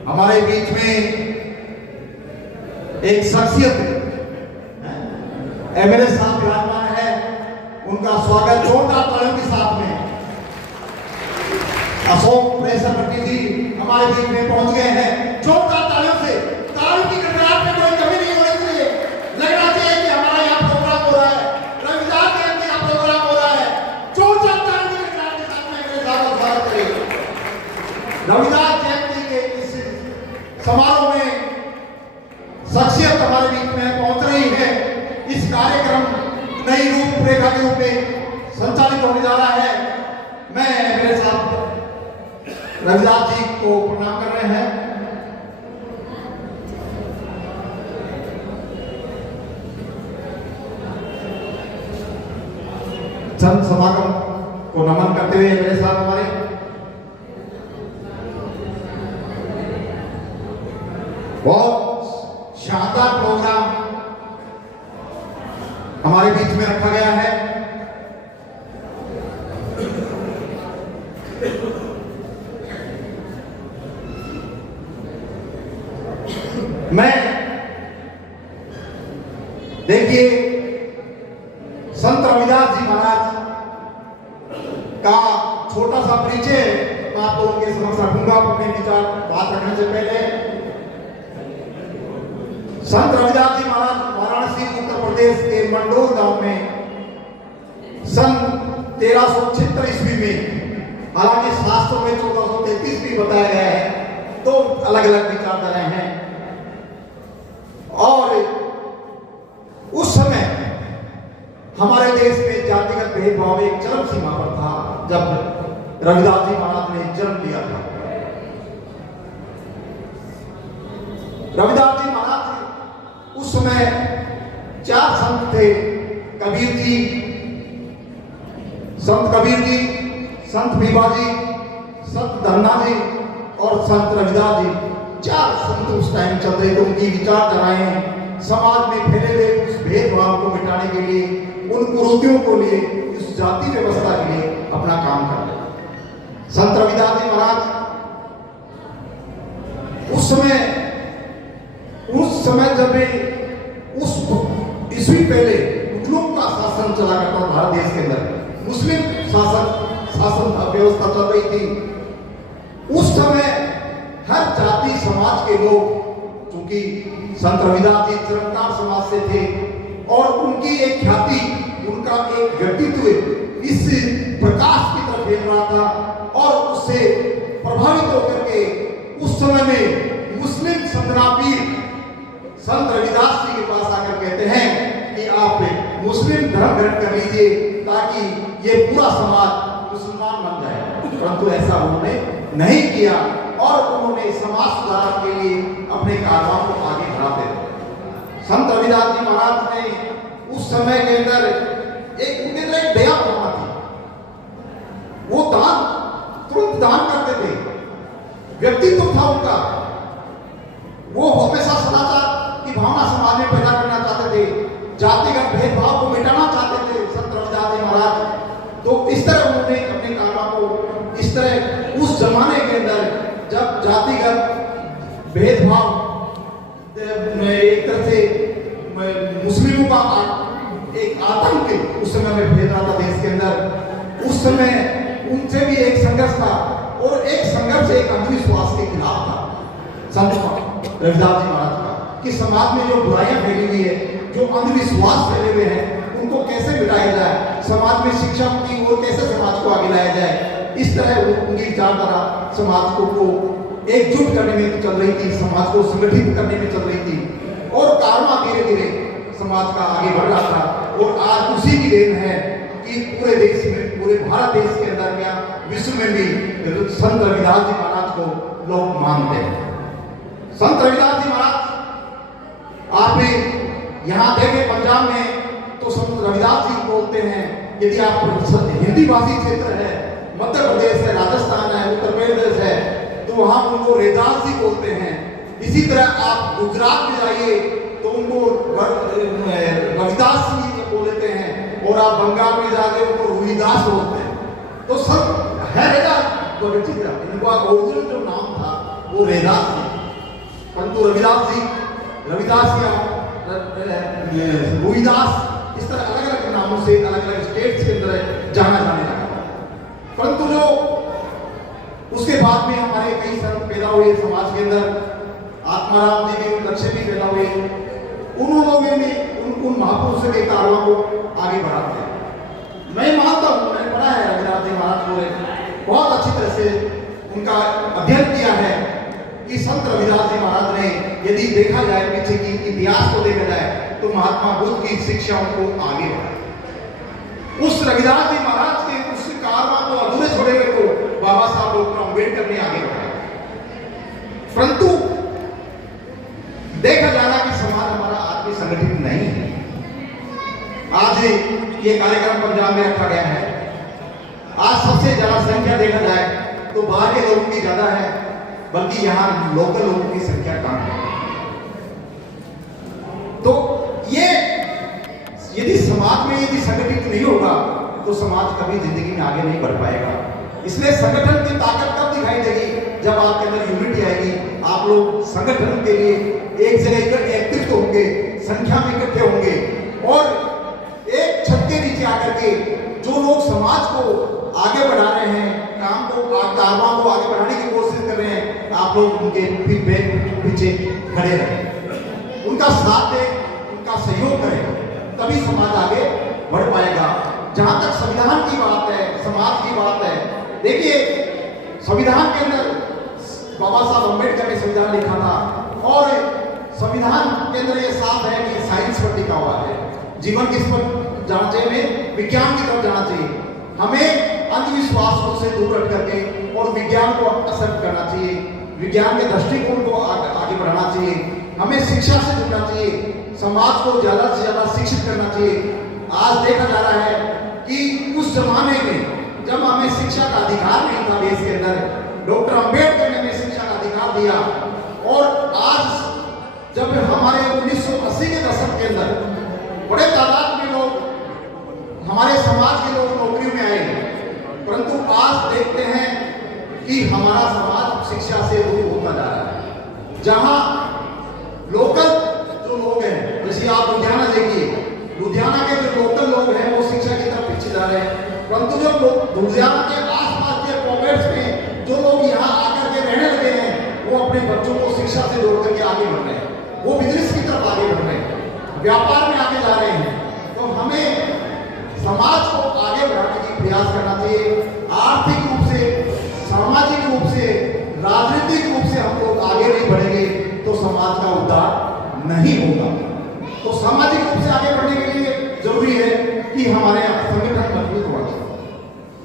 हमारे बीच में एक शख्सियत एमएलए साहब विराजमान है, उनका स्वागत जोरदार तालियों के साथ में। अशोक प्रेसर भट्टी जी हमारे बीच में पहुंच गए हैं, जोरदार तालियों से। तालियों की गड़गड़ाहट में कोई कमी नहीं होनी चाहिए। लगना चाहिए कि हमारा यहाँ प्रोग्राम हो रहा है, रविदास जयंती का प्रोग्राम हो रहा है। जोरदार तालियों की गड़गड़ाहट के साथ में मेरे साथ स्वागत करिए। रविदास जयंती के इस समारोह में शख्सियत हमारे बीच में पहुंच रही है। इस कार्यक्रम नई रूपरेखा के रूप में संचालित होने जा रहा है। मैं मेरे साथ रविदास जी को प्रणाम कर रहे हैं। संत समागम को नमन करते हुए मेरे साथ हमारे बहुत शानदार प्रोग्राम हमारे बीच में रखा गया है। मैं देखिए संत रविदास जी महाराज का छोटा सा परिचय मैं आप लोगों के समक्ष रखूंगा। अपने विचार बात रखने से पहले संत रविदास जी महाराज वाराणसी उत्तर प्रदेश के मंडोर गांव में सन 1376 ईस्वी में, हालांकि शास्त्रों में 1433 भी बताया गया है, तो अलग अलग विचारधाराएं हैं। और उस समय हमारे देश में जातिगत भेदभाव एक चरम सीमा पर था जब रविदास जी महाराज ने जन्म लिया था। रविदास जी महाराज उस समय 4 संत थे, कबीर जी, संत कबीर जी, संत बीबा जी, संत धन्ना जी और संत रविदास जी। 4 संत उस टाइम चल रहे थे। उनकी विचारधाराएं समाज में फैले हुए उस भेदभाव को मिटाने के लिए, उन कुरीतियों को लिए, उस जाति व्यवस्था के लिए अपना काम कर रहे हैं। संत रविदास जी महाराज उस समय जब उस ईस्वी पहले मुगलों का शासन चला करता था भारत देश के अंदर, मुस्लिम शासन व्यवस्था चल रही थी। उस समय हर जाति समाज के लोग, चूंकि संत रविदास जी चरमकार समाज से थे और उनकी एक ख्याति, उनका एक व्यक्तित्व इस प्रकाश की तरफ फेल रहा था और उससे प्रभावित होकर के उस समय में मुस्लिम संतनापीर संत रविदास जी के पास आकर कहते हैं कि आप मुस्लिम धर्म ग्रहण कर लीजिए ताकि ये पूरा समाज मुसलमान बन जाए। परंतु ऐसा उन्होंने नहीं किया और उन्होंने समाज सुधार के लिए अपने कारवां को आगे बढ़ाते रहे। संत रविदास जी महाराज ने उस समय के अंदर एक दया भावना थी, वो तुरंत दान करते थे, व्यक्तित्व था उनका, वो हमेशा सदाचार की भावना समाज में पैदा करना चाहते थे, जातिगत भेदभाव को मिटाना चाहते थे संत रविदास जी महाराज। तो इस तरह उन्होंने अपने कारवां को इस तरह उस जमाने के अंदर जब जातिगत भेदभाव एक तरह से मुस्लिमों का एक आतंक उस समय में फैल रहा था देश के अंदर, उस समय उनसे भी एक संघर्ष था और एक संघर्ष एक अंधविश्वास के खिलाफ था संत रविदास जी महाराज का, कि समाज में जो बुराइयां फैली हुई है, जो अंधविश्वास फैले हुए हैं, उनको कैसे मिटाया जाए, समाज में शिक्षा की ओर कैसे समाज को आगे लाया जाए। इस तरह उनकी विचारधारा समाज को एकजुट करने में चल रही थी, समाज को संगठित करने में चल रही थी और कारवां धीरे धीरे समाज का आगे बढ़ रहा था। और आज उसी की देन है कि पूरे देश में, पूरे भारत देश के अंदर क्या विश्व में भी संत रविदास जी महाराज को लोग मानते हैं। संत रविदास जी महाराज आप यहाँ देखें पंजाब में तो संत रविदास जी बोलते हैं। यदि आप हिंदी भाषी क्षेत्र है, मध्य प्रदेश है, राजस्थान है, उत्तर प्रदेश है, तो वहां उनको रविदास जी बोलते हैं। इसी तरह आप गुजरात में जाइए तो उनको रविदास जी बोलते हैं और आप बंगाल में जाके उनको रविदास बोलते हैं। तो सब है इनका ओरिजिनल जो नाम था वो रविदास जी, परंतु रविदास जी इस तरह अलग अलग नामों से अलग अलग स्टेट्स के अंदर जाना जाने लगा। परंतु जो उसके बाद में हमारे कई संत पैदा हुए समाज के अंदर, आत्माराम जी के लक्ष्य भी पैदा हुए, उन्होंने भी उन महापुरुषों के कारवां को आगे बढ़ाते हैं। मैं मानता हूँ, मैंने पढ़ा है रविदास जी महाराज को बहुत अच्छी तरह से उनका अध्ययन किया है कि संत रविदास जी महाराज ने, यदि देखा जाए पीछे की इतिहास को देखा जाए, तो महात्मा बुद्ध की शिक्षाओं को आगे बढ़ाया। उस रविदास जी महाराज के उस कारवां को अधूरे छोड़े हुए को बाबा साहब डॉक्टर अम्बेडकर ने आगे बढ़ाया। परंतु देखा जा रहा कि समाज हमारा आज भी संगठित नहीं है। आज ये कार्यक्रम पंजाब में रखा गया है। आज सबसे ज्यादा संख्या देखा जाए तो बाहर के लोगों की ज्यादा है, बल्कि यहाँ लोकल लोगों की संख्या कम है। तो ये यदि समाज में यदि संगठित नहीं होगा तो समाज कभी जिंदगी में आगे नहीं बढ़ पाएगा। इसलिए संगठन की ताकत कब दिखाई देगी? जब आपके अंदर यूनिटी आएगी, आप लोग संगठन के लिए एक जगह एकत्रित होंगे, संख्या में इकट्ठे होंगे और एक छत के नीचे आकर के जो लोग समाज को आगे बढ़ा रहे हैं, काम को कारवां को आगे बढ़ाने की कोशिश कर रहे हैं, आप लोग उनके पीछे खड़े रहें, उनका साथ दें, उनका सहयोग करें, तभी समाज आगे बढ़ पाएगा। जहां तक संविधान की बात है, समाज की बात है, देखिए संविधान के अंदर बाबा साहब अम्बेडकर ने संविधान लिखा था और संविधान के अंदर ये साफ है कि साइंस पर टिका हुआ है, जीवन किस पर जाना चाहिए, विज्ञान की तरफ जाना चाहिए। हमें अंधविश्वासों से दूर हट करके और विज्ञान को एक्सेप्ट करना चाहिए, विज्ञान के दृष्टिकोण को आगे बढ़ाना चाहिए, हमें शिक्षा से जुड़ना चाहिए, समाज को ज्यादा से ज्यादा शिक्षित करना चाहिए। आज देखा जा रहा है कि उस जमाने में जब हमें शिक्षा का अधिकार नहीं था देश के अंदर, डॉक्टर अंबेडकर ने हमें शिक्षा का अधिकार दिया और आज जब हमारे 1980 के दशक के अंदर बड़े तादाद में लोग हमारे समाज के लोग नौकरी में आए, परंतु आज देखते हैं कि हमारा समाज शिक्षा से दूर होता जा रहा है। जहां लोकल जो लोग हैं, जैसे आप लुधियाना देखिए, लुधियाना के जो लोकल लोग हैं वो शिक्षा की तरफ पीछे जा रहे हैं, परंतु जो लुधियाना के आसपास के पॉकेट्स में जो लोग यहाँ आकर के रहने लगे हैं वो अपने बच्चों को शिक्षा से जोड़ करके आगे बढ़ रहे हैं, वो बिजनेस की तरफ आगे बढ़ रहे हैं, व्यापार में आगे जा रहे हैं। तो हमें समाज को आगे बढ़ाने की प्रयास करना चाहिए। आर्थिक रूप से, सामाजिक रूप से, राजनीतिक रूप से हम लोग आगे नहीं बढ़ेंगे तो समाज का उद्धार नहीं होगा। तो सामाजिक रूप से आगे बढ़ने के लिए जरूरी है कि हमारे संगठन मजबूत होना चाहिए,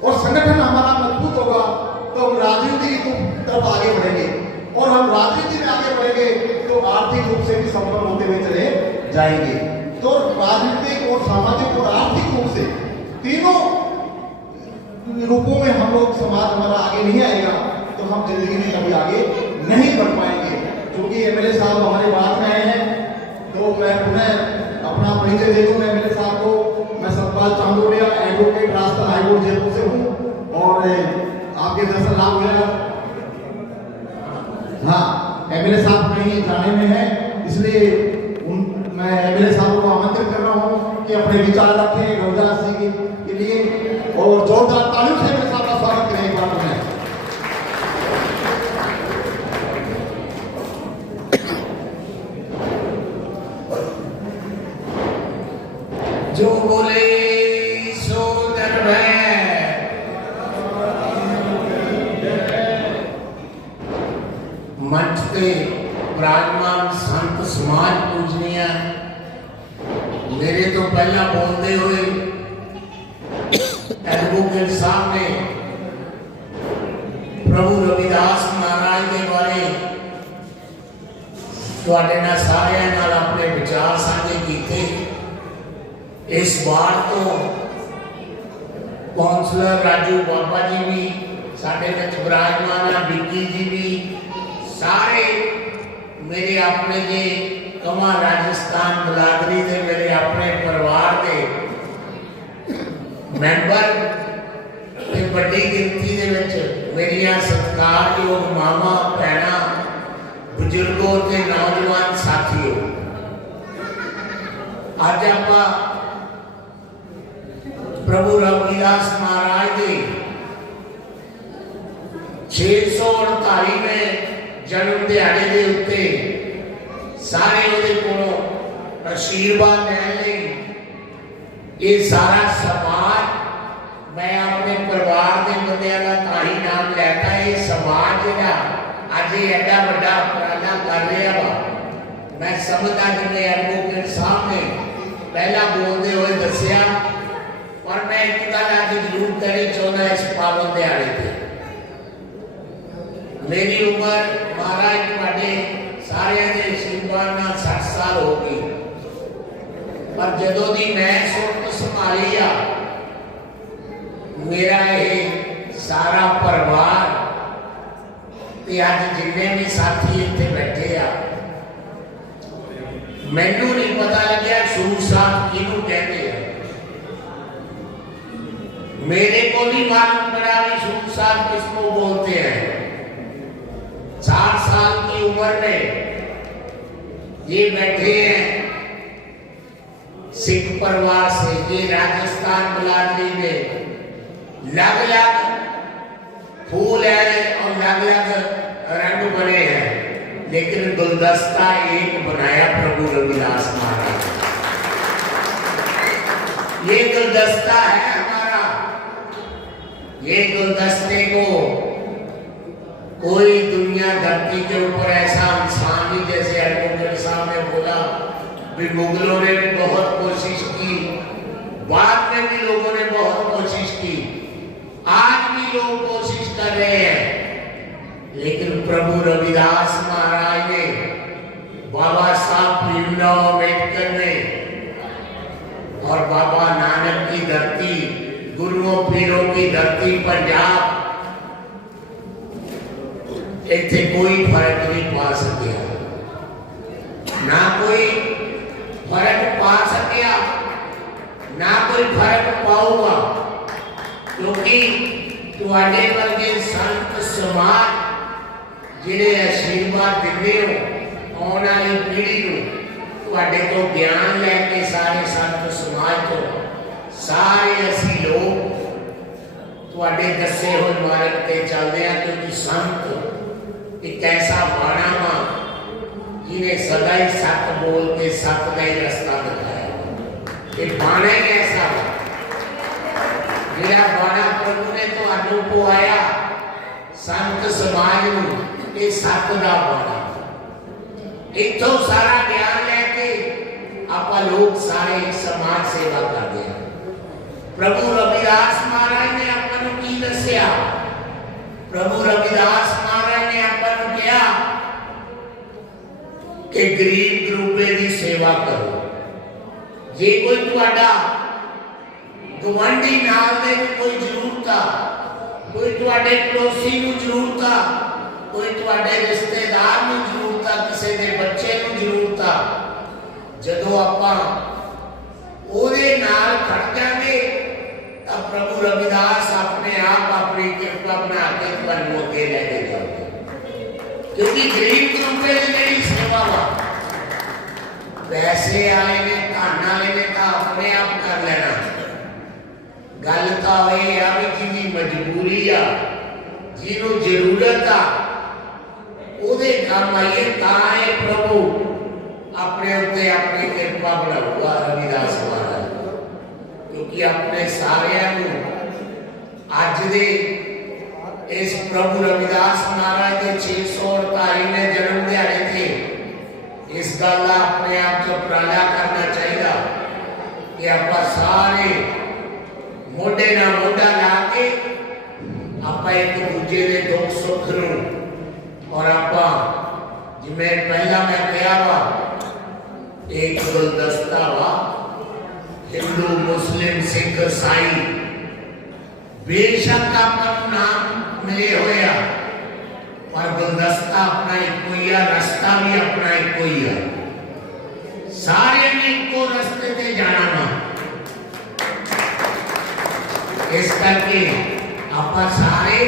और संगठन हमारा मजबूत होगा तो हम राजनीति की तरफ आगे बढ़ेंगे, और हम राजनीति में आगे बढ़ेंगे तो आर्थिक रूप से भी संपन्न होते हुए चले जाएंगे। तो राजनीतिक और सामाजिक और आर्थिक रूप से तीनों रूपों में हम लोग, समाज हमारा आगे नहीं आएगा तो हम जिंदगी में कभी आगे नहीं बढ़ पाएंगे। क्योंकि एमएलए साहब हमारे बाद में आए हैं, तो मैं पुनः अपना परिचय दे दूं एमएलए साहब को। मैं सतपाल चांदोड़िया, एडवोकेट, राजस्थान हाईकोर्ट जयपुर से हूँ, और आपके दर्शन लाभ हुआ। हाँ, एमएलए साहब कहीं जाने में है, इसलिए मैं एमएलए साहब को आमंत्रित कर रहा हूँ कि अपने विचार रखें रविदास जी के लिए, और जोरदार तालियों से एमएलए साहब का स्वागत करें एक बार में। जो बोले सो दरबार, मंच पे विराजमान संत समाज पूजनीय, मेरे तो पहला बोलते हुए एडवोकेट साहब ने प्रभु रविदास महाराज के बारे तुहाडे नाल सारियां नाल अपने विचार साझे कीते। इस बार तो कौंसलर राजू बाबा जी भी साढ़े विच विराजमान है, बिक्की जी भी, सारे मेरे अपने जे कमा राजस्थान बलादरी दे मेरे अपने परिवार के मैंबर ते बड़ी गिनती दे विच मेरियां सत्कारयोग मामा भैणां, बुजुर्गों ते नौजवान साथियों, अज आपां प्रभु रविदास महाराज के 648वें जन्म दिहाड़े के उत्ते सारे उहदे कोलों आशीर्वाद लैण लई ये सारा समाज, मैं अपने परिवार के बंदियां का ताही नाम लैता, ये समाज जिहड़ा अज एडा वड्डा उपराला कर रहा वा, मैं समझदा जिवें एडवोकेट साहब ने पहला बोलते हुए दसिया, पर मैं एक गल अज जरूर कहनी चाहना इस पावन दिहाड़े पे। मेरी उम्र महाराज तुहाडे सारियां दे आशीर्वाद नाल 60 साल हो गई, पर जदों दी मैं सुरत संभाली आ, मेरा ये सारा परिवार ते अज जिन्ने भी साथी इत्थे बैठे आ, मैनू नहीं पता लग्या सूर साहब किहनूं कहते हैं। मेरे को नहीं मालूम पड़ा भी सूर साहब किसको बोलते हैं। 4 साल की उम्र में ये बैठे हैं सिख परिवार से, ये राजस्थान बलादरी में अलग अलग फूल है और अलग अलग रंग बने हैं, लेकिन गुलदस्ता एक बनाया प्रभु रविदास महाराज। ये गुलदस्ता है हमारा, ये गुलदस्ते को कोई दुनिया धरती के ऊपर ऐसा इंसान नहीं, जैसे एडवोकेट साहब ने बोला भी मुगलों ने भी बहुत कोशिश की, बाद में भी लोगों ने बहुत कोशिश की, आज भी लोग कोशिश कर रहे हैं, लेकिन प्रभु रविदास महाराज ने, बाबा साहब भीमराव अम्बेडकर ने और बाबा नानक की धरती, गुरुओं पीरों की धरती पंजाब, इतने कोई फर्क नहीं पा सके। ना कोई फर्क पा सकिया, ना कोई फर्क पाऊगा, क्योंकि तुहाडे वर्गे संत समाज जिहड़े आशीर्वाद दिंदे हो आने वाली पीढ़ी को, तुहाडे तो ज्ञान लैके सारे संत समाज तो सारे असी लोग तुहाडे दसे हुए मार्ग ते चलदे हैं, क्योंकि संत एक ऐसा बाणा वा जिन्हें सदा ही सत बोल के सत का ही रास्ता दिखाया। ये बाणा ही ऐसा वा जिहड़ा बाणा प्रभु ने तुहानू पवाया संत समाज नू, ये सत दा बाणा। इत्थों सारा ज्ञान लैके आपां लोग सारे समाज सेवा करते हैं। प्रभु रविदास महाराज ने आपां नू की दस्सिया? प्रभु रविदास महाराज ने आपां नू कहा कि गरीब गरूबे की सेवा करो। जे कोई तुहाडा गवांढी नाल दे कोई जरूरत आ, कोई तुहाडे पड़ोसी नू जरूरत आ, कोई तुहाडे रिश्तेदार नू जरूरत आ, किसी दे बच्चे नू जरूरत आ, जदों आपां ओदे नाल खड़ जांगे तां प्रभु रविदास अपने आप अपनी कृपा बना के तुहानू अगे लेके जाओगे। क्योंकि गरीब गरूबे दी जेहड़ी सेवा वा, पैसे वाले ने धन वाले ने तां अपने आप कर लेना। गल तां ये आ भी जिहदी मजबूरी आ, जिन्हों जरूरत आ, ओदे काम आइए तां ये प्रभु अपने उत्ते अपनी कृपा बनाऊगा रविदास महाराज। क्योंकि अपने सारियां नू अज दे इस प्रभु रविदास महाराज के 648वें जन्म दिहाड़े थे इस गल का अपने आप को उपराला करना चाहिए कि आप सारे मोढे ना मोढा ला के आप एक दूजे के दुख सुख नू, और आप जिवें पहला मैं कहा वा एक गुलदस्ता वा, हिंदू मुस्लिम सिख ईसाई बेशक आपका नाम मिले होया, पर गुलदस्ता अपना एक ही है, रास्ता भी अपना एक ही है। सारे ने एको रास्ते ते जाना वा। इस करके आप सारे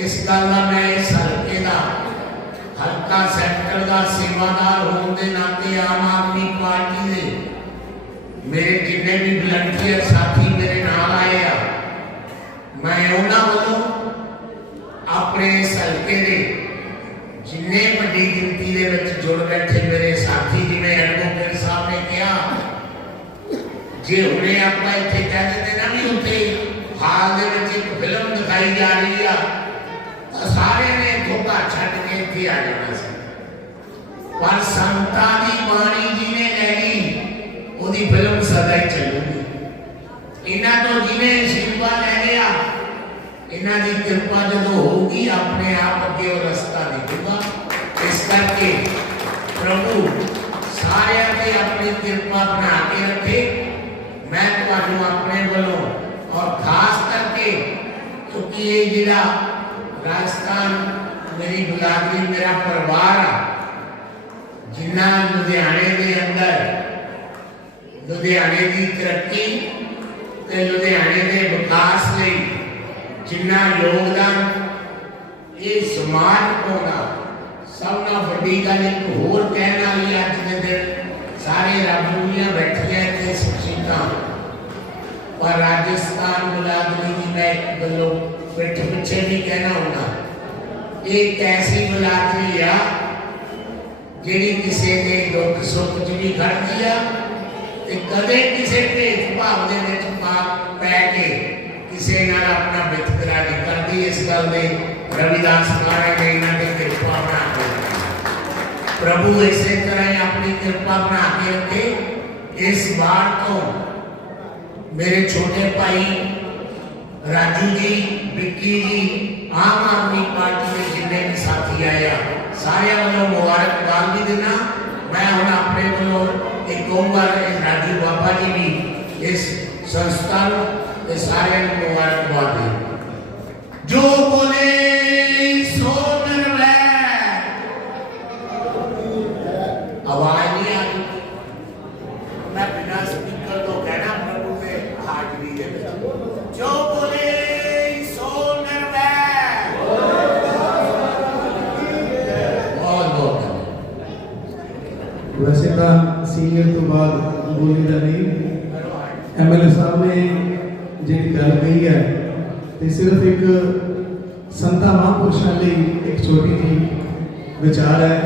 इस गल का मैं इस हल्के का हल्का सैक्टर का सेवादार होने के नाते आम आदमी पार्टी ने मेरे जिन्ने भी वलंटियर साथी मेरे नाल आए आ, मैं उन्हां वालों अपने इस हल्के दे जिन्ने बड़ी गिनती दे विच जुड़ बैठे मेरे साथी, जिवें एडवोकेट साहब ने कहा, जे हुणे आपां इत्थे कह दिंदे ना भी उत्थे हाल दे विच एक फिल्म दिखाई जा रही आ, तां सारे ने धोखा छड्ड के इत्थे आ जाना सी। पर संतां दी बाणी जिने ले ली ओदी फिल्म सदा ही चलूगी। इन्हां तो जिने आशीर्वाद ले लिया, इन्हां दी कृपा जदों होगी अपने आप अगे वो रास्ता दिखेगा। इस करके प्रभु सारियां ते अपनी कृपा बना के रखे। मैं तुहानू अपने वालों और खास करके क्योंकि ये जिला राजस्थान मेरी बिरादरी मेरा परिवार आ, जिन्ना लुधियाने के अंदर लुधियाने की तरक्की ते लुधियाने के विकास लई जिन्ना योगदान ये समाज पाउंदा, सबना वड्डी गल एक होर कहण वाली अज दे दिन सारे रब दुनिया बैठियां इत्थे शख्सियतां, पर राजस्थान बिरादरी की मैं एक गल्लों पिठ पिछे भी कहना होना, एक ऐसी बिरादरी आ जिहड़ी किसी के दुख सुख च भी खड़दी आ ते कदे किसी भेदभाव दे विच पै के किसी नाल अपना वितकरा नहीं करती। इस गल दे रविदास महाराज ने इन्हां ते कृपा बना के प्रभु इसे तरह ही अपनी कृपा बना के रखे। इस बार तो मेरे छोटे भाई राजू जी, विक्की जी, आम आदमी पार्टी के जिन्ने भी साथी आया सारे वालों मुबारकबाद भी देना। मैं हुण अपने वालों एक कहूँगा राजू बाबा जी भी इस संस्था के सारे मुबारकबाद दें। जो बोले सो निर्भय। आवाज वैसे तो सीनियर तो बाद बोली का नहीं, एमएलए साहब ने जी गल कही है तो सिर्फ एक संता महापुरुषों लिए एक छोटी जी विचार है।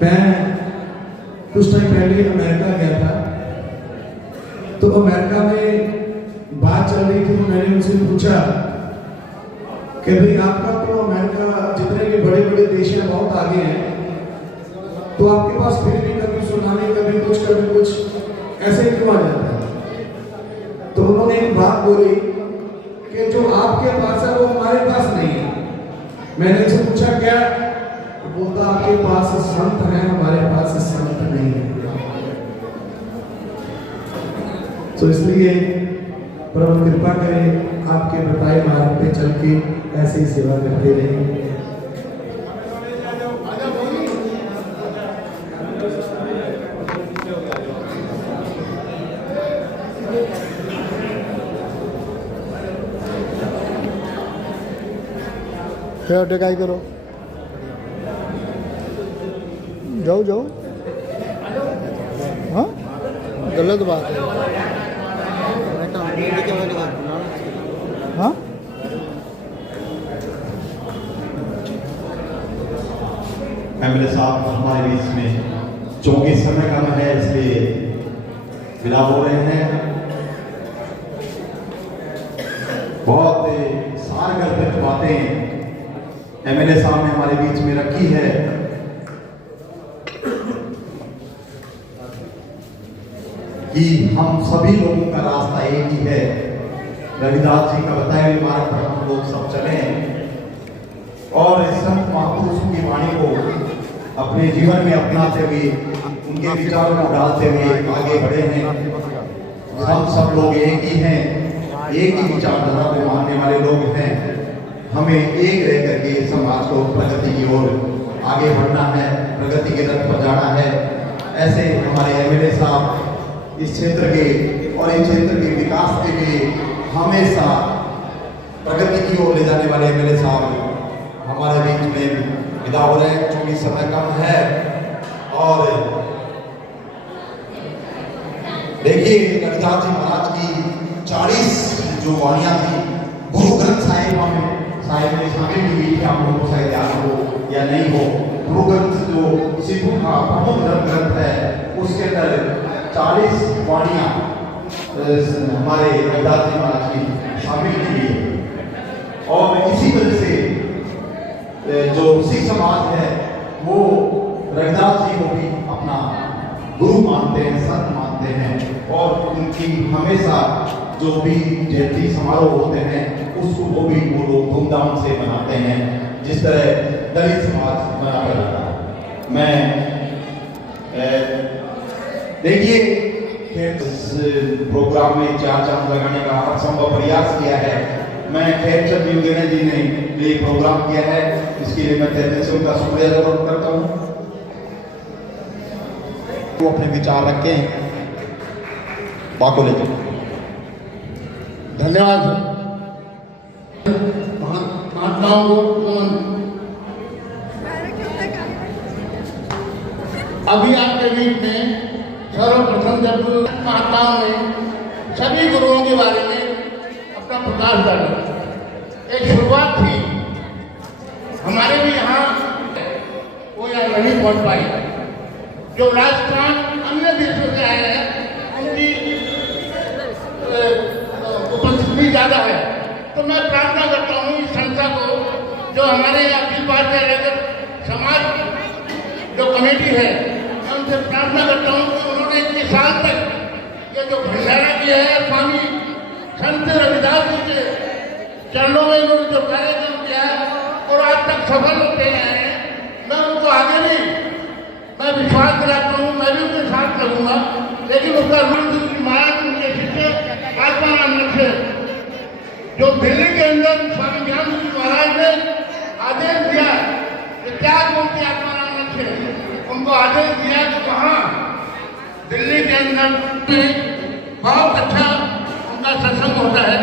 मैं कुछ टाइम पहले अमेरिका गया था, तो अमेरिका में बात चल रही थी, तो मैंने उनसे पूछा कि भाई आपका तो अमेरिका जितने भी बड़े बड़े देश हैं बहुत आगे हैं, तो आपके पास फिर भी कभी सुनामी कभी कुछ ऐसे क्यों आ जाता है? तो उन्होंने एक बात बोली कि जो आपके पास है वो हमारे पास नहीं है। मैंने उनसे पूछा क्या? बोलता आपके पास संत हैं, हमारे पास संत नहीं है। तो इसलिए प्रभु कृपा करे आपके बताए मार्ग पे चल के ऐसे ही सेवा करते रहें। टेकाई करो, जाओ जाओ। हाँ गलत बात है। हाँ एमएलए साहब हमारे बीच में, चूंकि समय कम है इसलिए विदा हो रहे हैं। बहुत सारगर्भित बातें एमएलए साहब ने हमारे बीच में रखी है। कि हम सभी लोगों का रास्ता एक ही है, रविदास जी का बताए हुए मार्ग पर हम लोग सब चलें और संत महापुरुषों की वाणी को अपने जीवन में अपनाते हुए उनके विचारों को डालते हुए आगे बढ़े हैं। हम सब लोग एक ही हैं, एक ही विचारधारा को मानने वाले लोग हैं। हमें एक रह करके समाज को प्रगति की ओर आगे बढ़ना है, प्रगति के रथ पर जाना है। ऐसे हमारे एमएलए साहब इस क्षेत्र के और इस क्षेत्र के विकास के लिए हमेशा प्रगति की ओर ले जाने वाले एमएलए साहब हमारे बीच में विदा हो रहे हैं, क्योंकि समय कम है। और देखिए रविदास जी महाराज की 40 जो वाणियां थी गुरु ग्रंथ साहिब में शामिल हुई थी। आप लोगों को शायद याद हो या नहीं हो, गुरु ग्रंथ जो सिखों का प्रमुख ग्रंथ है उसके अंदर 40 वाणियां हमारे रविदास जी महाराज की शामिल की है। और इसी वजह से जो सिख समाज है वो रविदास जी को भी अपना गुरु मानते हैं, संत मानते हैं और उनकी हमेशा जो भी जयंती समारोह होते हैं उसको वो भी वो लोग धूमधाम से मनाते हैं, जिस तरह दलित समाज मनाता जाता है। मैं देखिए प्रोग्राम में 4 चांद लगाने का हर संभव प्रयास किया है। मैं खेमचंद योगेंद्र जी ने ये प्रोग्राम किया है, इसके लिए मैं तहे दिल से उनका शुक्रिया जरूर करता हूँ। वो अपने विचार रखें, बाको ले जाओ। धन्यवाद महात्माओं को। अभी आपके बीच में सर्वप्रथम जब महात्माओं ने सभी गुरुओं के बारे में अपना प्रकाश डाला, एक शुरुआत थी। हमारे भी यहाँ वो यहाँ नहीं पहुँच पाई। जो राजस्थान अन्य देशों से आए हैं उनकी उपस्थिति ज़्यादा है। तो मैं प्रार्थना करता हूँ इस संस्था को, जो हमारे अखिल भारतीय रैयत समाज जो कमेटी है, मैं उनसे प्रार्थना करता हूँ कि उन्होंने इतने साल तक ये जो भंडारा किया है स्वामी संत रविदास जी के चरणों में उन्होंने जो कार्यक्रम किया है और आज तक सफल होते हैं, मैं उनको आगे भी मैं विश्वास दिलाता हूँ, मैं भी उनके साथ लगूंगा। लेकिन उसका महाराज उनके शिष्य आत्मानंद से जो दिल्ली के अंदर स्वामी ज्ञान जी महाराज ने आदेश दिया कि क्या बोलते आत्मानंद से, उनको आदेश दिया कि वहाँ दिल्ली के अंदर बहुत अच्छा उनका सत्संग होता है।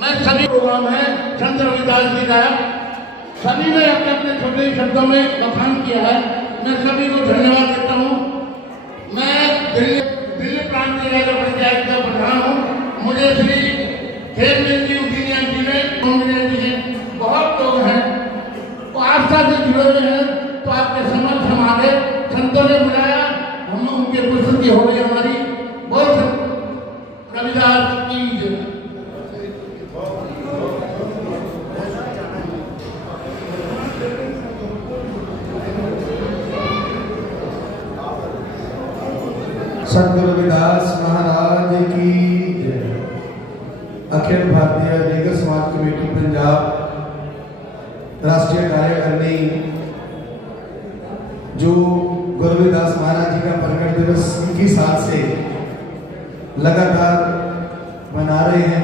मैं सभी प्रोग्राम है संत रविदास जी का, सभी ने अपने अपने छोटे शब्दों में बखान किया है। मैं सभी को धन्यवाद संतों ने बुलाया, हम उनके प्रस्तुति हो गई हमारी। बहुत रविदास की जय। सतगुरु रविदास महाराज की जय। अखिल भारतीय लीगर समाज कमेटी पंजाब राष्ट्रीय कार्यकारिणी जो गुरु रविदास महाराज जी का प्रकट दिवस 21 साल से लगातार मना रहे हैं,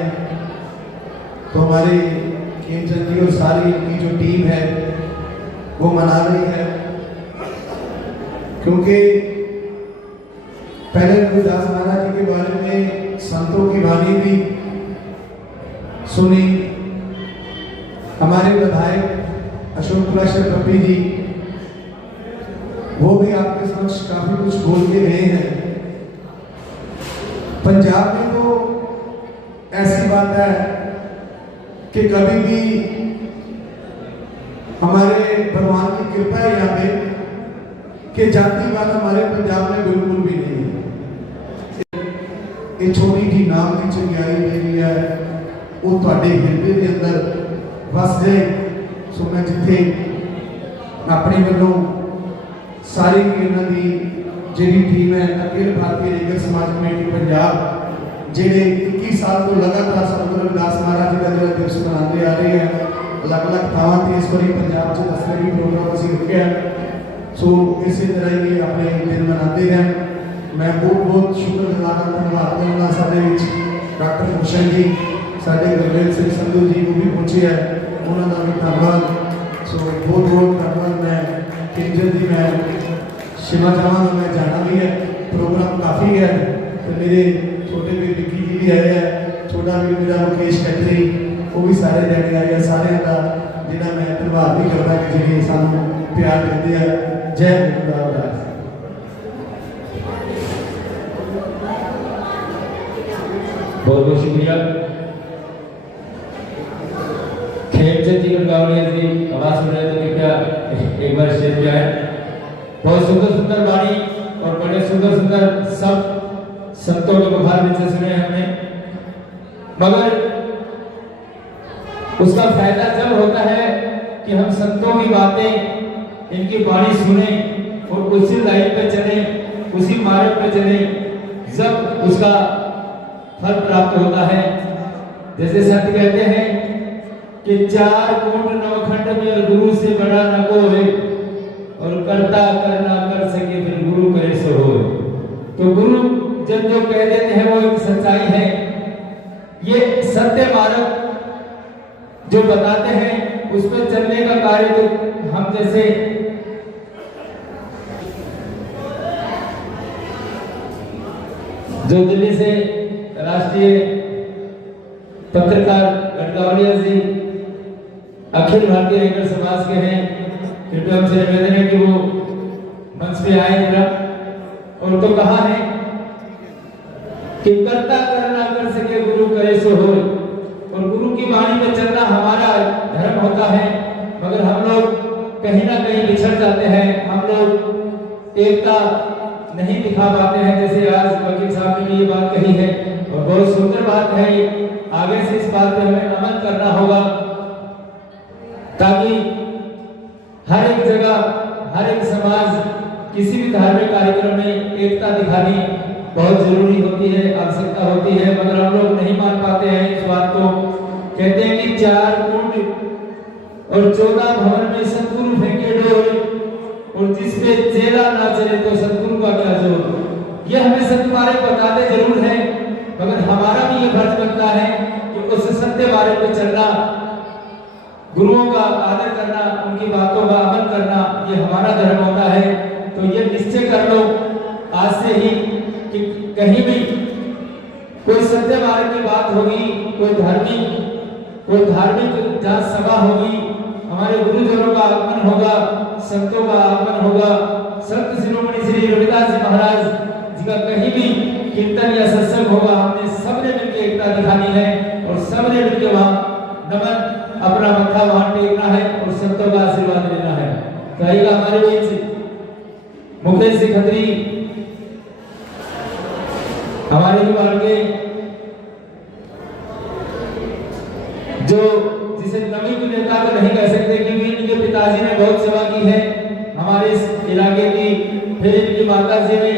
तो हमारे खेमचंद जी और सारी की जो टीम है वो मना रही है, क्योंकि पहले रविदास महाराज जी के बारे में संतों की वाणी भी सुनी। हमारे विधायक अशोक कुलाशर पप्पी जी वो भी आपके समक्ष काफी कुछ बोल के गए हैं। पंजाब में तो ऐसी बात है कि कभी भी हमारे भगवान की कृपा है यहाँ पे कि जातिवाद हमारे पंजाब में बिल्कुल भी नहीं है। ये छोटी जी नाम की चंगाई मेरी है वो ਤੁਹਾਡੇ ਹਿਰਦੇ ਦੇ ਅੰਦਰ ਵਸ ਜਾਏ। ਸੋ ਮੈਂ ਜਿੱਥੇ ਆਪਣੇ ਵੱਲੋਂ सारी ਇਹਨਾਂ ਦੀ ਜਿਹੜੀ ਟੀਮ ਹੈ ਅਖਿਲ ਭਾਰਤੀ ਲੀਗਲ ਸਮਾਜ ਕਮੇਟੀ ਪੰਜਾਬ ਜਿਹੜੇ 21 ਸਾਲ ਤੋਂ ਲਗਾਤਾਰ ਸਤਿਗੁਰੂ ਰਵਿਦਾਸ ਮਹਾਰਾਜ ਜੀ ਦਾ ਜਿਹੜਾ ਦਿਵਸ ਮਨਾਉਂਦੇ ਆ ਰਹੇ ਹਨ, ਅਲੱਗ-ਅਲੱਗ ਥਾਵਾਂ ਤੇ ਇਸ ਵਾਰੀ ਪੰਜਾਬ 'ਚ ਦਸਵੇਂ ਪ੍ਰੋਗਰਾਮ ਅਸੀਂ ਰੱਖਿਆ। ਸੋ ਇਸੇ ਤਰ੍ਹਾਂ ਹੀ ਆਪਣੇ ਦਿਨ ਮਨਾਉਂਦੇ ਹਨ। ਮੈਂ ਬਹੁਤ ਸ਼ੁਕਰਗੁਜ਼ਾਰ ਹਾਂ, ਧੰਨਵਾਦ ਕਰਦਾ ਸਾਡੇ ਵਿੱਚ ਡਾਕਟਰ ਭੂਸ਼ਣ ਜੀ, ਸਾਡੇ ਗੁਰਵੇਲ ਸਿੰਘ ਸੰਧੂ ਜੀ ਉਹ ਵੀ ਪਹੁੰਚੇ ਹੈ, ਉਹਨਾਂ ਦਾ ਵੀ ਧੰਨਵਾਦ। ਸੋ ਬਹੁਤ ਧੰਨਵਾਦ। मैं केंद्र जी मैं क्षमा चाहूँगा, मैं जाना भी है, प्रोग्राम काफ़ी है, तो मेरे छोटे भी विक्की जी भी आए हैं, छोटा भी मेरा मुकेश कैथरी वो भी सारे जने आए हैं। सारे का जिन्हें मैं धन्यवाद भी करता कि जी सानू प्यार देते हैं। जय गुरु रविदास। बहुत बहुत शुक्रिया खेमचंद जी गंगावलिया जी। आवाज सुन रहे तो कृपया एक बार शेयर किया है। बहुत सुंदर सुंदर वाणी और बड़े सुंदर सुंदर सब संतों के मुखार में से सुने हमने, मगर उसका फायदा जब होता है कि हम संतों की बातें इनकी वाणी सुने और उसी लाइन पे चले, उसी मार्ग पे चले, जब उसका फल प्राप्त होता है। जैसे संत कहते हैं कि 4 कोट नवखंड में गुरु से बड़ा न कोई, और करता करना कर सके फिर गुरु करे सो हो। तो गुरु जब जो कह देते हैं वो एक सच्चाई है। ये सत्य मार्ग जो बताते हैं उस पर चलने का कार्य तो हम जैसे जो दिल्ली से राष्ट्रीय पत्रकार गंगावलिया जी अखिल भारतीय लीगर समाज के हैं, कृपया उनसे निवेदन है कि वो मंच पे आए जरा। और तो कहा है कि करता करना कर सके गुरु करे सो हो, और गुरु की वाणी पे चलना हमारा धर्म होता है, मगर हम लोग कहीं ना कहीं बिछड़ जाते हैं, हम लोग एकता नहीं दिखा पाते हैं। जैसे आज वकील साहब ने भी ये बात कही है और बहुत सुंदर बात है। आगे से इस बात पे हमें अमल करना होगा ताकि हर एक जगह, हर एक समाज, किसी भी धार्मिक कार्यक्रम में एकता दिखानी बहुत जरूरी होती है, आवश्यकता होती है, मगर हम लोग नहीं मान पाते हैं इस बात को। कहते हैं कि 4 कुंड और 14 भवन में सतगुरु फेंके डोर, और जिस पे चेला ना चले तो सतगुरु का क्या जोर। ये हमें सत्य मार्ग बताते जरूर है, मगर हमारा भी ये फर्ज बनता है कि उस सत्य मार्ग पे चलना, गुरुओं का आदर करना, उनकी बातों का अमल करना, ये हमारा धर्म होता है। तो ये निश्चय कर लो आज से ही कि कहीं भी कोई सत्य मार्ग की बात होगी, कोई धार्मिक जहाँ सभा होगी, हमारे गुरुजनों का आगमन होगा, संतों का आगमन होगा, संत शिरोमणि श्री रविदास जी महाराज जी का कहीं भी कीर्तन या सत्संग होगा, हमने सबने मिलकर एकता दिखानी है और सबने मिलकर वहाँ नमन अपना मत्था वहां टेकना है और संतों का आशीर्वाद लेना है। तो आइएगा हमारे बीच मुकेश सिंह खत्री हमारे ही वार्ड के जो जिसे नवी की नेता तो नहीं कह सकते क्योंकि इनके पिताजी ने बहुत सेवा की है हमारे इस इलाके की, फिर इनकी माता जी ने,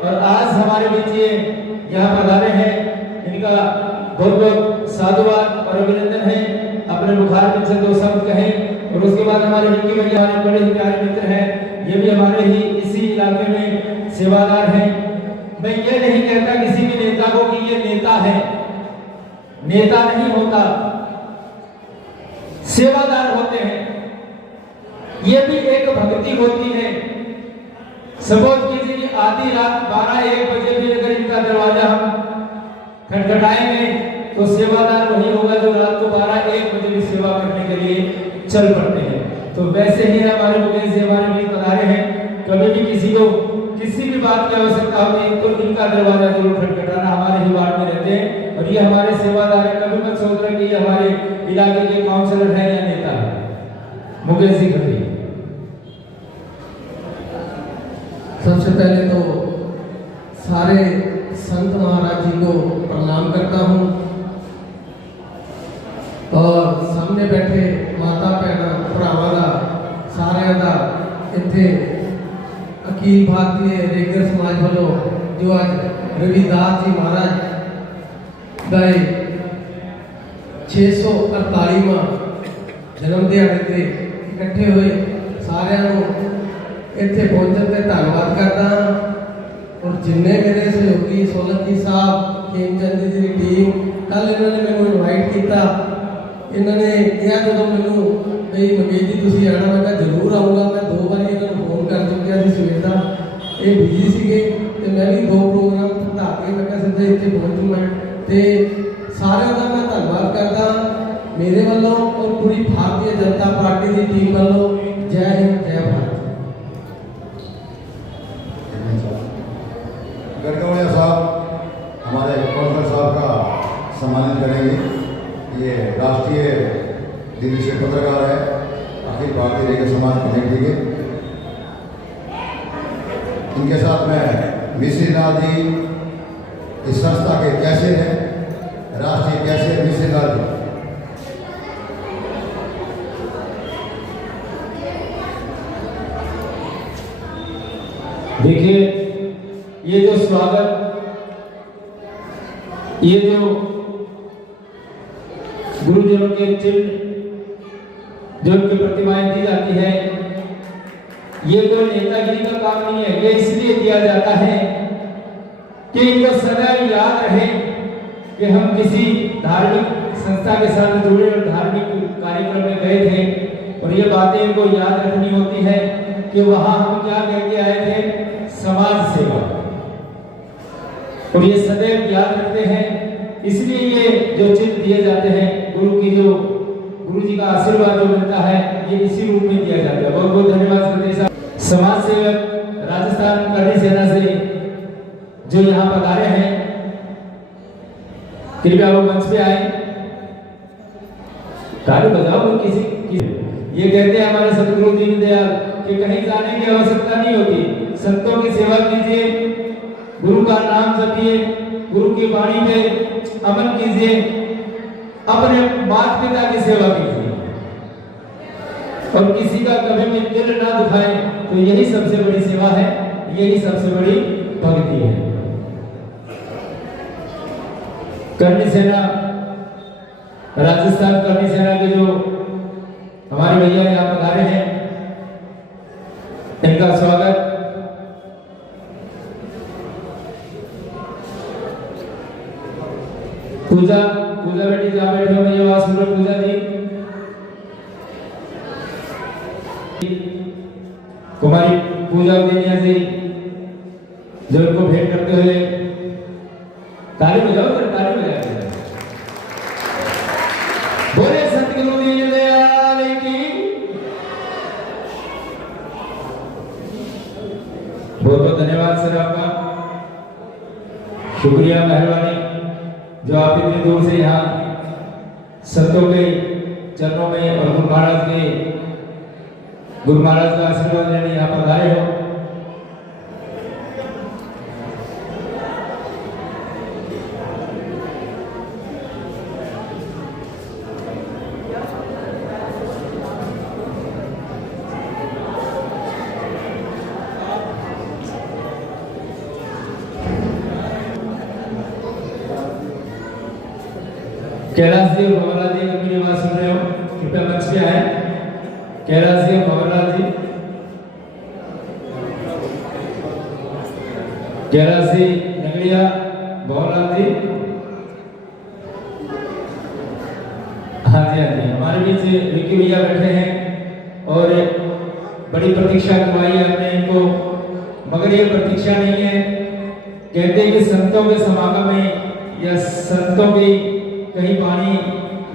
और आज हमारे बीच ये यहाँ पधारे हैं। इनका बहुत बहुत साधुवाद और अभिनंदन है। अपने बुखार में से दो शब्द कहें। और उसके बाद हमारे निकी भैया हमारे बड़े ही प्यारे मित्र हैं, ये भी हमारे ही इसी इलाके में सेवादार हैं। मैं ये नहीं कहता किसी भी नेता को कि ये नेता है, नेता नहीं होता, सेवादार होते हैं। ये भी एक भक्ति होती है। सपोज कीजिए कि आधी रात 12-1 बजे भी अगर इनका दरवाजा हम खटखटाएंगे तो सेवादार वही होगा जो रात को 12-1 बजे भी सेवा करने के लिए चल पड़ते हैं। तो वैसे ही हमारे मुकेश जी हमारे बीच पधारे हैं। कभी भी किसी को किसी भी बात की आवश्यकता होती है तो इनका दरवाजा जरूर खटखटाना। हमारे ही वार्ड में रहते हैं और ये हमारे सेवादार है। कभी मत सोच रहे कि ये हमारे इलाके के काउंसलर है या नेता है। मुकेश जी खत्री। सबसे पहले तो सारे संत महाराज जी को प्रणाम करता हूँ और सामने बैठे माता भैन भरावां दा सारिਆਂ ਦਾ ਇੱਥੇ अखिल भारतीय रेगर समाज वालों जो आज रविदास जी महाराज का 648वां जन्म दिहाड़े ते इकट्ठे हुए सारिਆਂ ਨੂੰ ਇੱਥੇ पहुंचने ਤੇ धन्यवाद करता और जिन्ने मेरे सहयोगी सोलंकी साहब खेमचंद जी की टीम कल इन्होंने मैंने इनवाइट किया। इन्होंने कहा जो मैनू भाई मुकेश जी तुम आना, मैं कहा जरूर आऊँगा। मैं 2 बार इन्होंने फोन कर चुकिया थी सवेर का, ये बिजी सीगे तो मैं भी 2 प्रोग्राम बढ़ा के मैं सीधा इतने पहुँचू। मैं तो सारे का मैं धन्यवाद करता मेरे वालों और पूरी भारतीय जनता पार्टी की टीम वालों। जय हिंद जय भारत। गढ़गौड़िया साहब हमारे कौंसलर साहब का सम्मानित करेंगे। ये राष्ट्रीय दिल्ली से पत्रकार है, अखिल भारतीय रेगर समाज कमेटी के। इनके साथ में मिश्री लाल जी इस संस्था के कैशियर हैं, राष्ट्रीय कैशियर मिश्री लाल जी। देखिए ये जो स्वागत, ये जो गुरुजनों के चिन्ह जो उनकी प्रतिमाएं दी जाती है, ये कोई नेतागिरी का काम नहीं है। ये इसलिए दिया जाता है कि इनको सदैव याद रहे कि हम किसी धार्मिक संस्था के साथ जुड़े और धार्मिक कार्यक्रम में गए थे और ये बातें इनको याद रखनी होती है कि वहां हम क्या कह के आए थे, समाज सेवा। और ये सदैव याद रखते हैं, इसलिए ये जो चिन्ह दिए जाते हैं, गुरु जी का आशीर्वाद जो मिलता है ये इसी रूप में दिया जाता है। बहुत बहुत धन्यवाद संदेश साहब। समाज सेवक राजस्थान करनी सेना से जो यहाँ पधारे हैं, कृपया वो मंच पे आए। ताली बजाओ किसी की। ये कहते हैं हमारे सतगुरु दीनदयाल कि कहीं जाने की आवश्यकता नहीं होती, संतों की सेवा कीजिए, गुरु का नाम जपिए, गुरु की वाणी पे अमल कीजिए, अपने माता पिता की सेवा कीजिए और किसी का कभी भी दिल ना दुखाए। तो यही सबसे बड़ी सेवा है, यही सबसे बड़ी भक्ति है। करनी सेना राजस्थान करनी सेना के जो हमारे भैया यहाँ पधारे हैं, इनका स्वागत। पूजा बेटी जहाँ बैठे हो भैया सूरज पूजा जी, कुमारी पूजा देनिया जी जो इनको भेंट करते हुए ताली बजाओ, ताली बजाओ। बोले सतगुरु दीनदयाल की। बहुत बहुत धन्यवाद सर आपका, शुक्रिया, मेहरबानी जो आप इतनी दूर से यहाँ संतों के चरणों में और गुरु महाराज का आशीर्वाद लेने यहाँ पधारे हो। कैलाश जी और भंवरलाल जी, अगर मेरी आवाज सुन रहे हो कृपया मंच पे आए। कैलाश जी और भंवरलाल जी, कैलाश जी नगड़िया, भंवरलाल जी। हाँ जी, हाँ जी, हमारे बीच विकी भैया बैठे हैं और बड़ी प्रतीक्षा करवाई है हमने इनको, मगर ये प्रतीक्षा नहीं है। कहते हैं कि संतों के समागम में या संतों की कहीं वाणी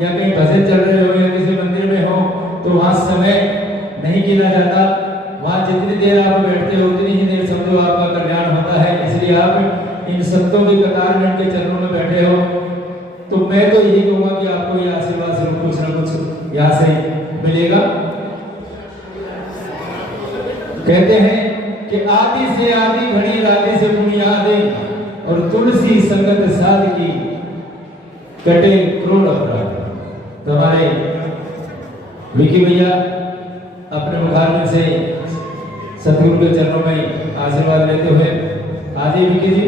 या कहीं भजन चल रहे हो या किसी मंदिर में हो तो वहाँ समय नहीं गिना जाता। वहाँ जितनी देर आप बैठते हो उतनी ही देर समझो आपका कल्याण होता है। इसलिए आप इन संतों की कतार में इनके चरणों में बैठे हो तो मैं तो यही कहूँगा कि आपको ये आशीर्वाद से कुछ ना कुछ यहाँ से मिलेगा। कहते हैं कि आदि से आदि घड़ी राधे से बुनियादे और तुलसी संगत साध की कटे करोड़ अपराध। तो हमारे विकी भैया अपने मुखारबिन से सतगुरु के चरणों में आशीर्वाद लेते हुए आज ही विकी जी।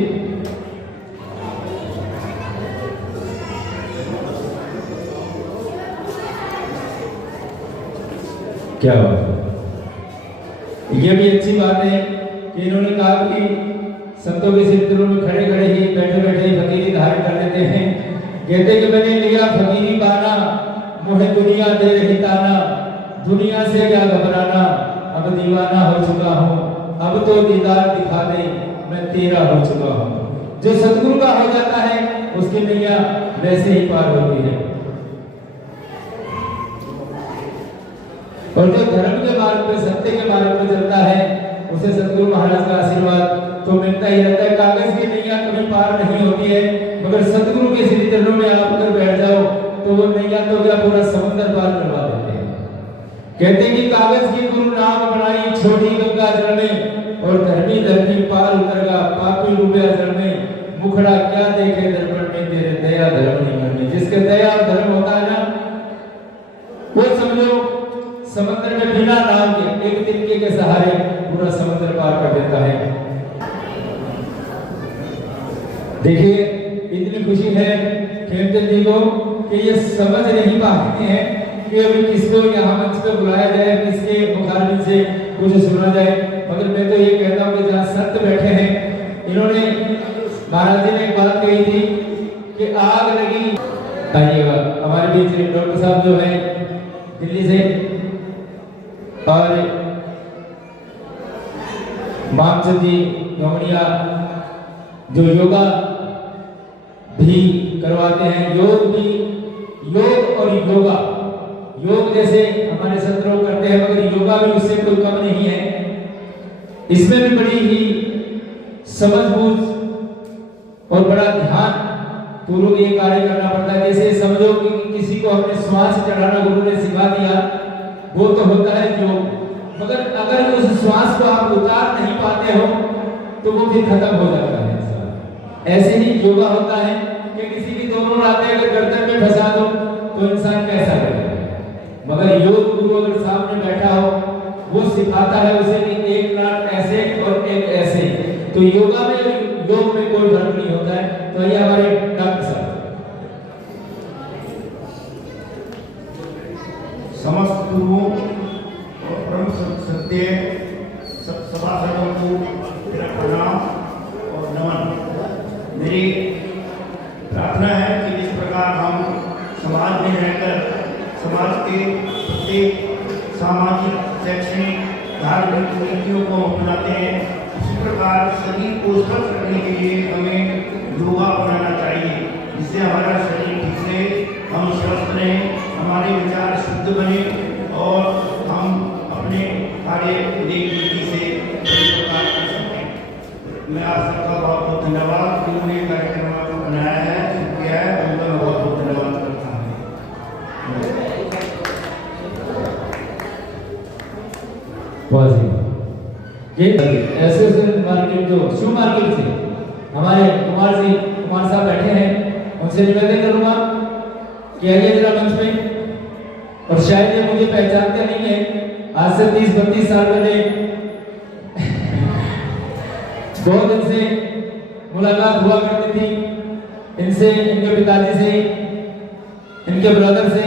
क्या बात है, ये भी अच्छी बात है कि इन्होंने कहा कि संतों के सिलसिलों में खड़े खड़े ही बैठे बैठे ही फकीरी धारण कर लेते हैं। कहते कि मैंने लिया फकीरी बाना, मुझे दुनिया दे रही ताना, दुनिया से क्या घबराना, अब दीवाना हो चुका हूँ, अब तो दीदार दिखा दे, मैं तेरा हो चुका हूँ। जो सतगुरु का हो जाता है उसकी नैया वैसे ही पार होती है। और जो धर्म के मार्ग पे, सत्य के मार्ग पे चलता है उसे सतगुरु महाराज का आशीर्वाद तो मिलता ही रहता है। कागज की नैया कभी पार नहीं होती है, मगर सतगुरु के श्री चरणों में आप अगर बैठ जाओ तो वो नैया तो क्या पूरा समुद्र पार करवा देते हैं। कहते हैं कि कागज की गुरु नाव बनाई छोटी गंगा जल में और धर्मी धरती पार उतरगा पापी डूबे जल में, मुखड़ा क्या देखे दर्पण में तेरे दया धर्म नहीं में। जिसके दया और धर्म होता है ना वो समझो समुद्र में बिना नाव के एक तिनके के सहारे पूरा समुद्र पार कर देता है। देखिए इतनी खुशी है खेमचंद जी को कि ये समझ नहीं पाते हैं कि अभी किसको यहाँ मंच पे बुलाया जाए, किसके मुखारबिन से कुछ सुना जाए। मगर मैं तो ये कहता हूँ कि जहाँ संत बैठे हैं, इन्होंने महाराज जी ने एक बात कही थी कि आग लगी। आइएगा हमारे बीच डॉक्टर साहब जो है दिल्ली से और मामचंद जी गौड़िया जो योगा भी करवाते हैं, योग और योगा, योग जैसे हमारे संत लोग करते हैं मगर योगा भी उससे कोई कम नहीं है। इसमें भी बड़ी ही समझबूझ और बड़ा ध्यान पूर्वक ये कार्य करना पड़ता है। जैसे समझो कि किसी को हमने श्वास चढ़ाना गुरु ने सिखा दिया, वो तो होता है योग, मगर अगर उस श्वास को आप उतार नहीं पाते हो तो वो भी खत्म हो जाता है। ऐसे ही योगा होता है कि किसी की दोनों रातें अगर गर्दन में फंसा दो तो इंसान कैसा करेगा। मगर योग गुरु अगर सामने बैठा हो वो सिखाता है उसे कि एक नाक ऐसे और एक ऐसे। तो योगा में योग में कोई फर्क नहीं होता है। तो ये हमारे डॉक्टर साहब समस्त गुरुओं और परम सत्य सभासदों को मेरा प्रणाम और नमन। मेरी प्रार्थना है कि जिस प्रकार हम समाज में रहकर समाज के प्रत्येक सामाजिक, शैक्षणिक, धार्मिक नीतियों को अपनाते हैं, उसी प्रकार शरीर को स्वस्थ रखने के लिए हमें योगा अपनाना चाहिए, जिससे हमारा शरीर ठीक रहे, हम स्वस्थ रहें, हमारे विचार शुद्ध बने और हम अपने कार्य नेक नीति से प्रकार कर सकें। मैं आप सबका बहुत बहुत धन्यवाद, जिन्होंने कार्यक्रम को बनाया है, किया है, उनका बहुत बहुत धन्यवाद करता हूँ। ये ऐसे मार्केट जो शू मार्केट से हमारे कुमार साहब बैठे हैं, उनसे निवेदन करूंगा कि आइए जरा मंच पे। और शायद ये मुझे पहचानते नहीं है, आज से 30-32 साल पहले 2 दिन से मुलाकात हुआ करती थी इनसे, इनके पिताजी से। इनके ब्रदर से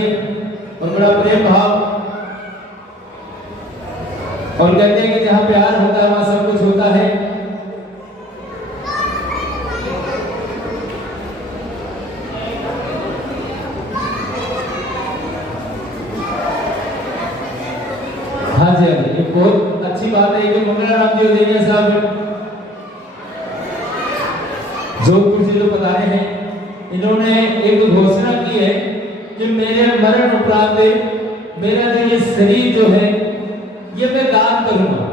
और बड़ा प्रेम भाव, और कहते हैं कि जहां प्यार होता है वहां सब कुछ होता है। हाँ जी, हाँ जी, ये बहुत अच्छी बात है कि मंगलाराम जी देविया साहब जोधपुर से जो पधारे हैं, इन्होंने एक घोषणा की है कि मेरे मरण उपरांत मेरा जो ये शरीर जो है ये मैं दान करूंगा,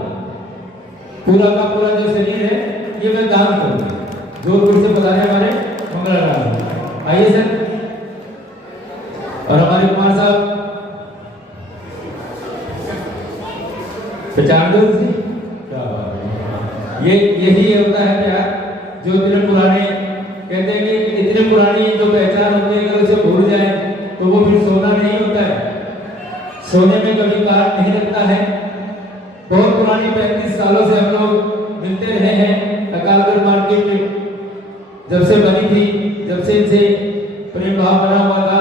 पूरा का पूरा जो शरीर है ये मैं दान करूंगा। जोधपुर से पधारे हमारे मंगलाराम, आइए सर। और हमारे कुमार साहब पहचान दो, ये यही होता है प्यार जो इतने पुराने कहते हैं कि इतने पुरानी जो पहचान होती है अगर उसे भूल जाए तो वो फिर सोना नहीं होता है, सोने में कभी काट नहीं लगता है। बहुत पुरानी 35 सालों से हम लोग मिलते रहे हैं। अकालगढ़ मार्केट जब से बनी थी, जब से इनसे प्रेम भाव बना हुआ था,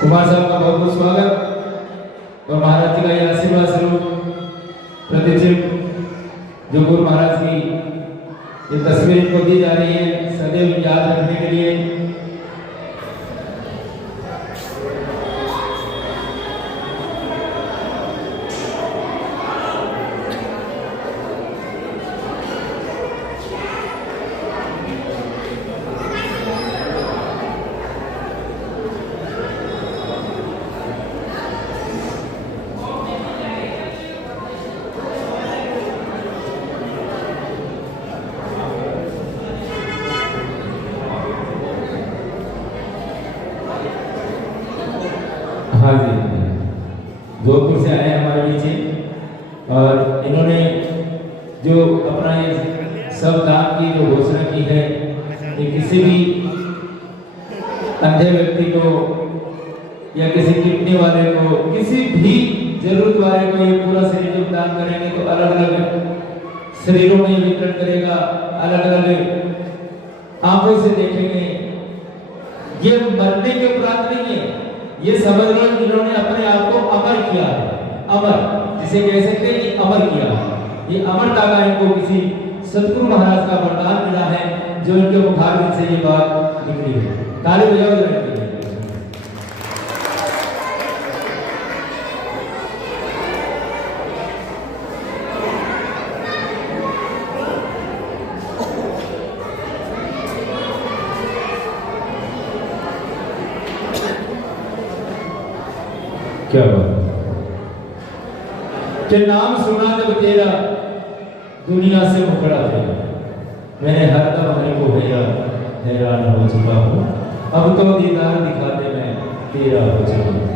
कुमार साहब का बहुत बहुत स्वागत। और महाराज जी का ये आशीर्वाद स्वरूप प्रतिचित जो गुरु महाराज की ये तस्वीर को दी जा रही है सदैव याद रखने के लिए। हाँ जी, जोधपुर से आए हमारे नीचे, और इन्होंने जो अपना ये सब दान की जो घोषणा की है कि किसी भी अंधे व्यक्ति को या किसी किडनी वाले को, किसी भी जरूरत वाले को ये पूरा शरीर जब दान करेंगे तो अलग अलग शरीरों में वितरण करेगा, अलग अलग आंखों से देखेंगे। ये मरने के उपरांत नहीं है, ये समझ लो इन्होंने अपने आप को अमर किया है, अमर जिसे कह सकते हैं कि अमर किया है। ये अमरता का इनको किसी सतगुरु महाराज का वरदान मिला है जो इनके मुखारबिन से ये बात निकली है। ताली बजाओ जरा। क्या बात कि नाम सुना जब तेरा दुनिया से मुकरा थे, मैंने हर दम हरे को हैरान हो चुका हूँ, अब तो दीदार दिखाते मैं तेरा हो चुका हूँ।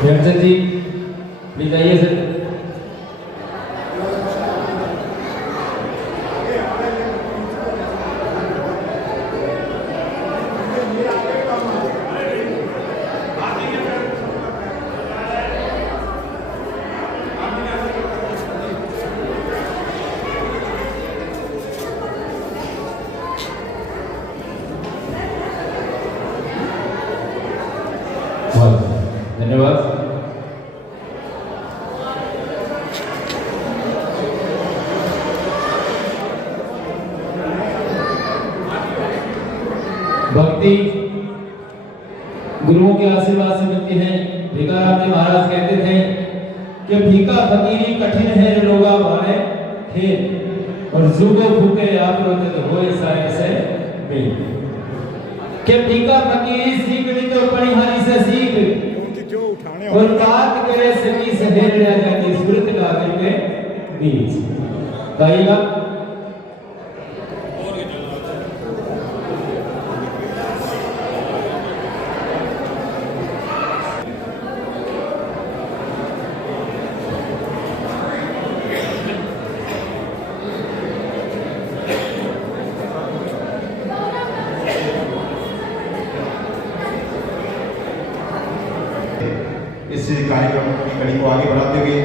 प्रेमचंद जी प्लीज आइए सर। धन्यवाद। भक्ति गुरुओं के आशीर्वाद से मिलती है। भिकाराम जी महाराज कहते थे कि भीखा फकीरी कठिन है लोगा भाने खेल, और जुगो फूके आप रोते तो होए साए से मिल के टीका फकीरी सीखनी तो पढ़िहारी से सीख और बात करे सकी से ढेर लिया जाती स्मृत गागर के बीच गाइएगा इस कार्यक्रम की कड़ी को आगे बढ़ाते हुए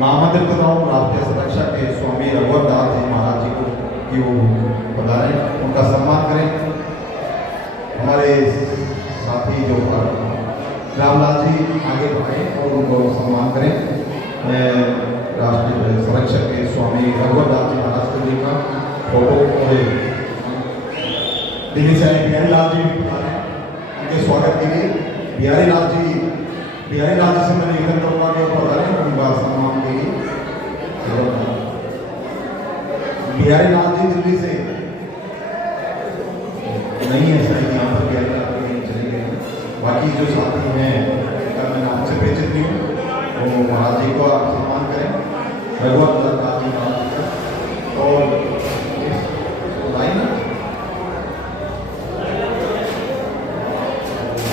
महामंत्र प्रधान राष्ट्रीय सुरक्षा के स्वामी रघुवर दास जी महाराज जी को की वो पधारें, उनका सम्मान करें। हमारे साथी जो रामलाल जी आगे बढ़ें और उनको सम्मान करें। राष्ट्रीय सुरक्षा के स्वामी रघुवर दास जी महाराज जी का फोटो और दिल्ली से आए बिहारी लाल जी पधारें, उनके स्वागत के लिए बिहारी लाल जी से मैं निवेदन करूँगा कि पधारें, उनका सम्मान के लिए। बिहारी लाल जी दिल्ली से नहीं है सर, यहाँ पर बिहारी लाल जी चले गए। बाकी जो साथी हैं उनका मैं नाम से परिचित नहीं हूँ, वो महाराज जी को आप सम्मान करें। भगवत दास जी महाराज जी का और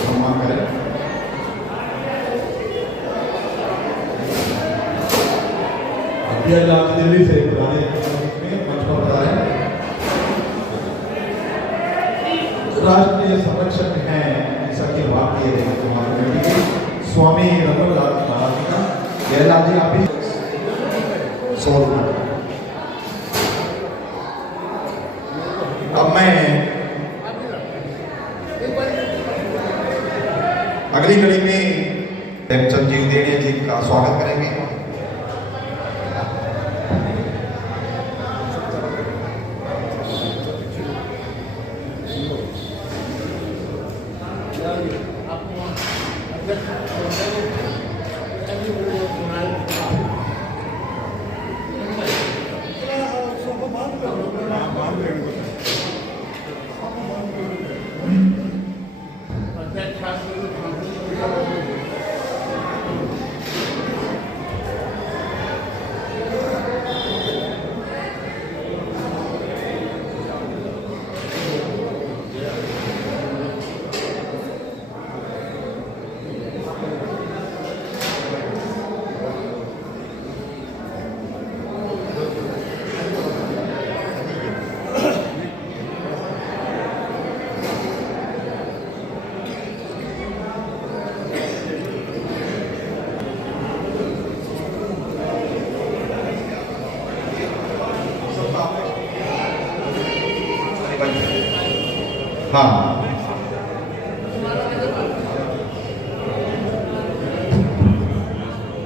सम्मान करें। दिल्ली से पुराने मंच पर बता रहे हैं। राष्ट्रीय संरक्षक हैं जैसा कि बात किए थे हमारे कमेटी के स्वामी रघुवर दास महाराज जी का। जयलाल जी आप भी 100 रुपये। अब मैं अगली कड़ी में प्रेमचंद जी उदेड़िया जी का स्वागत करेंगे। हाँ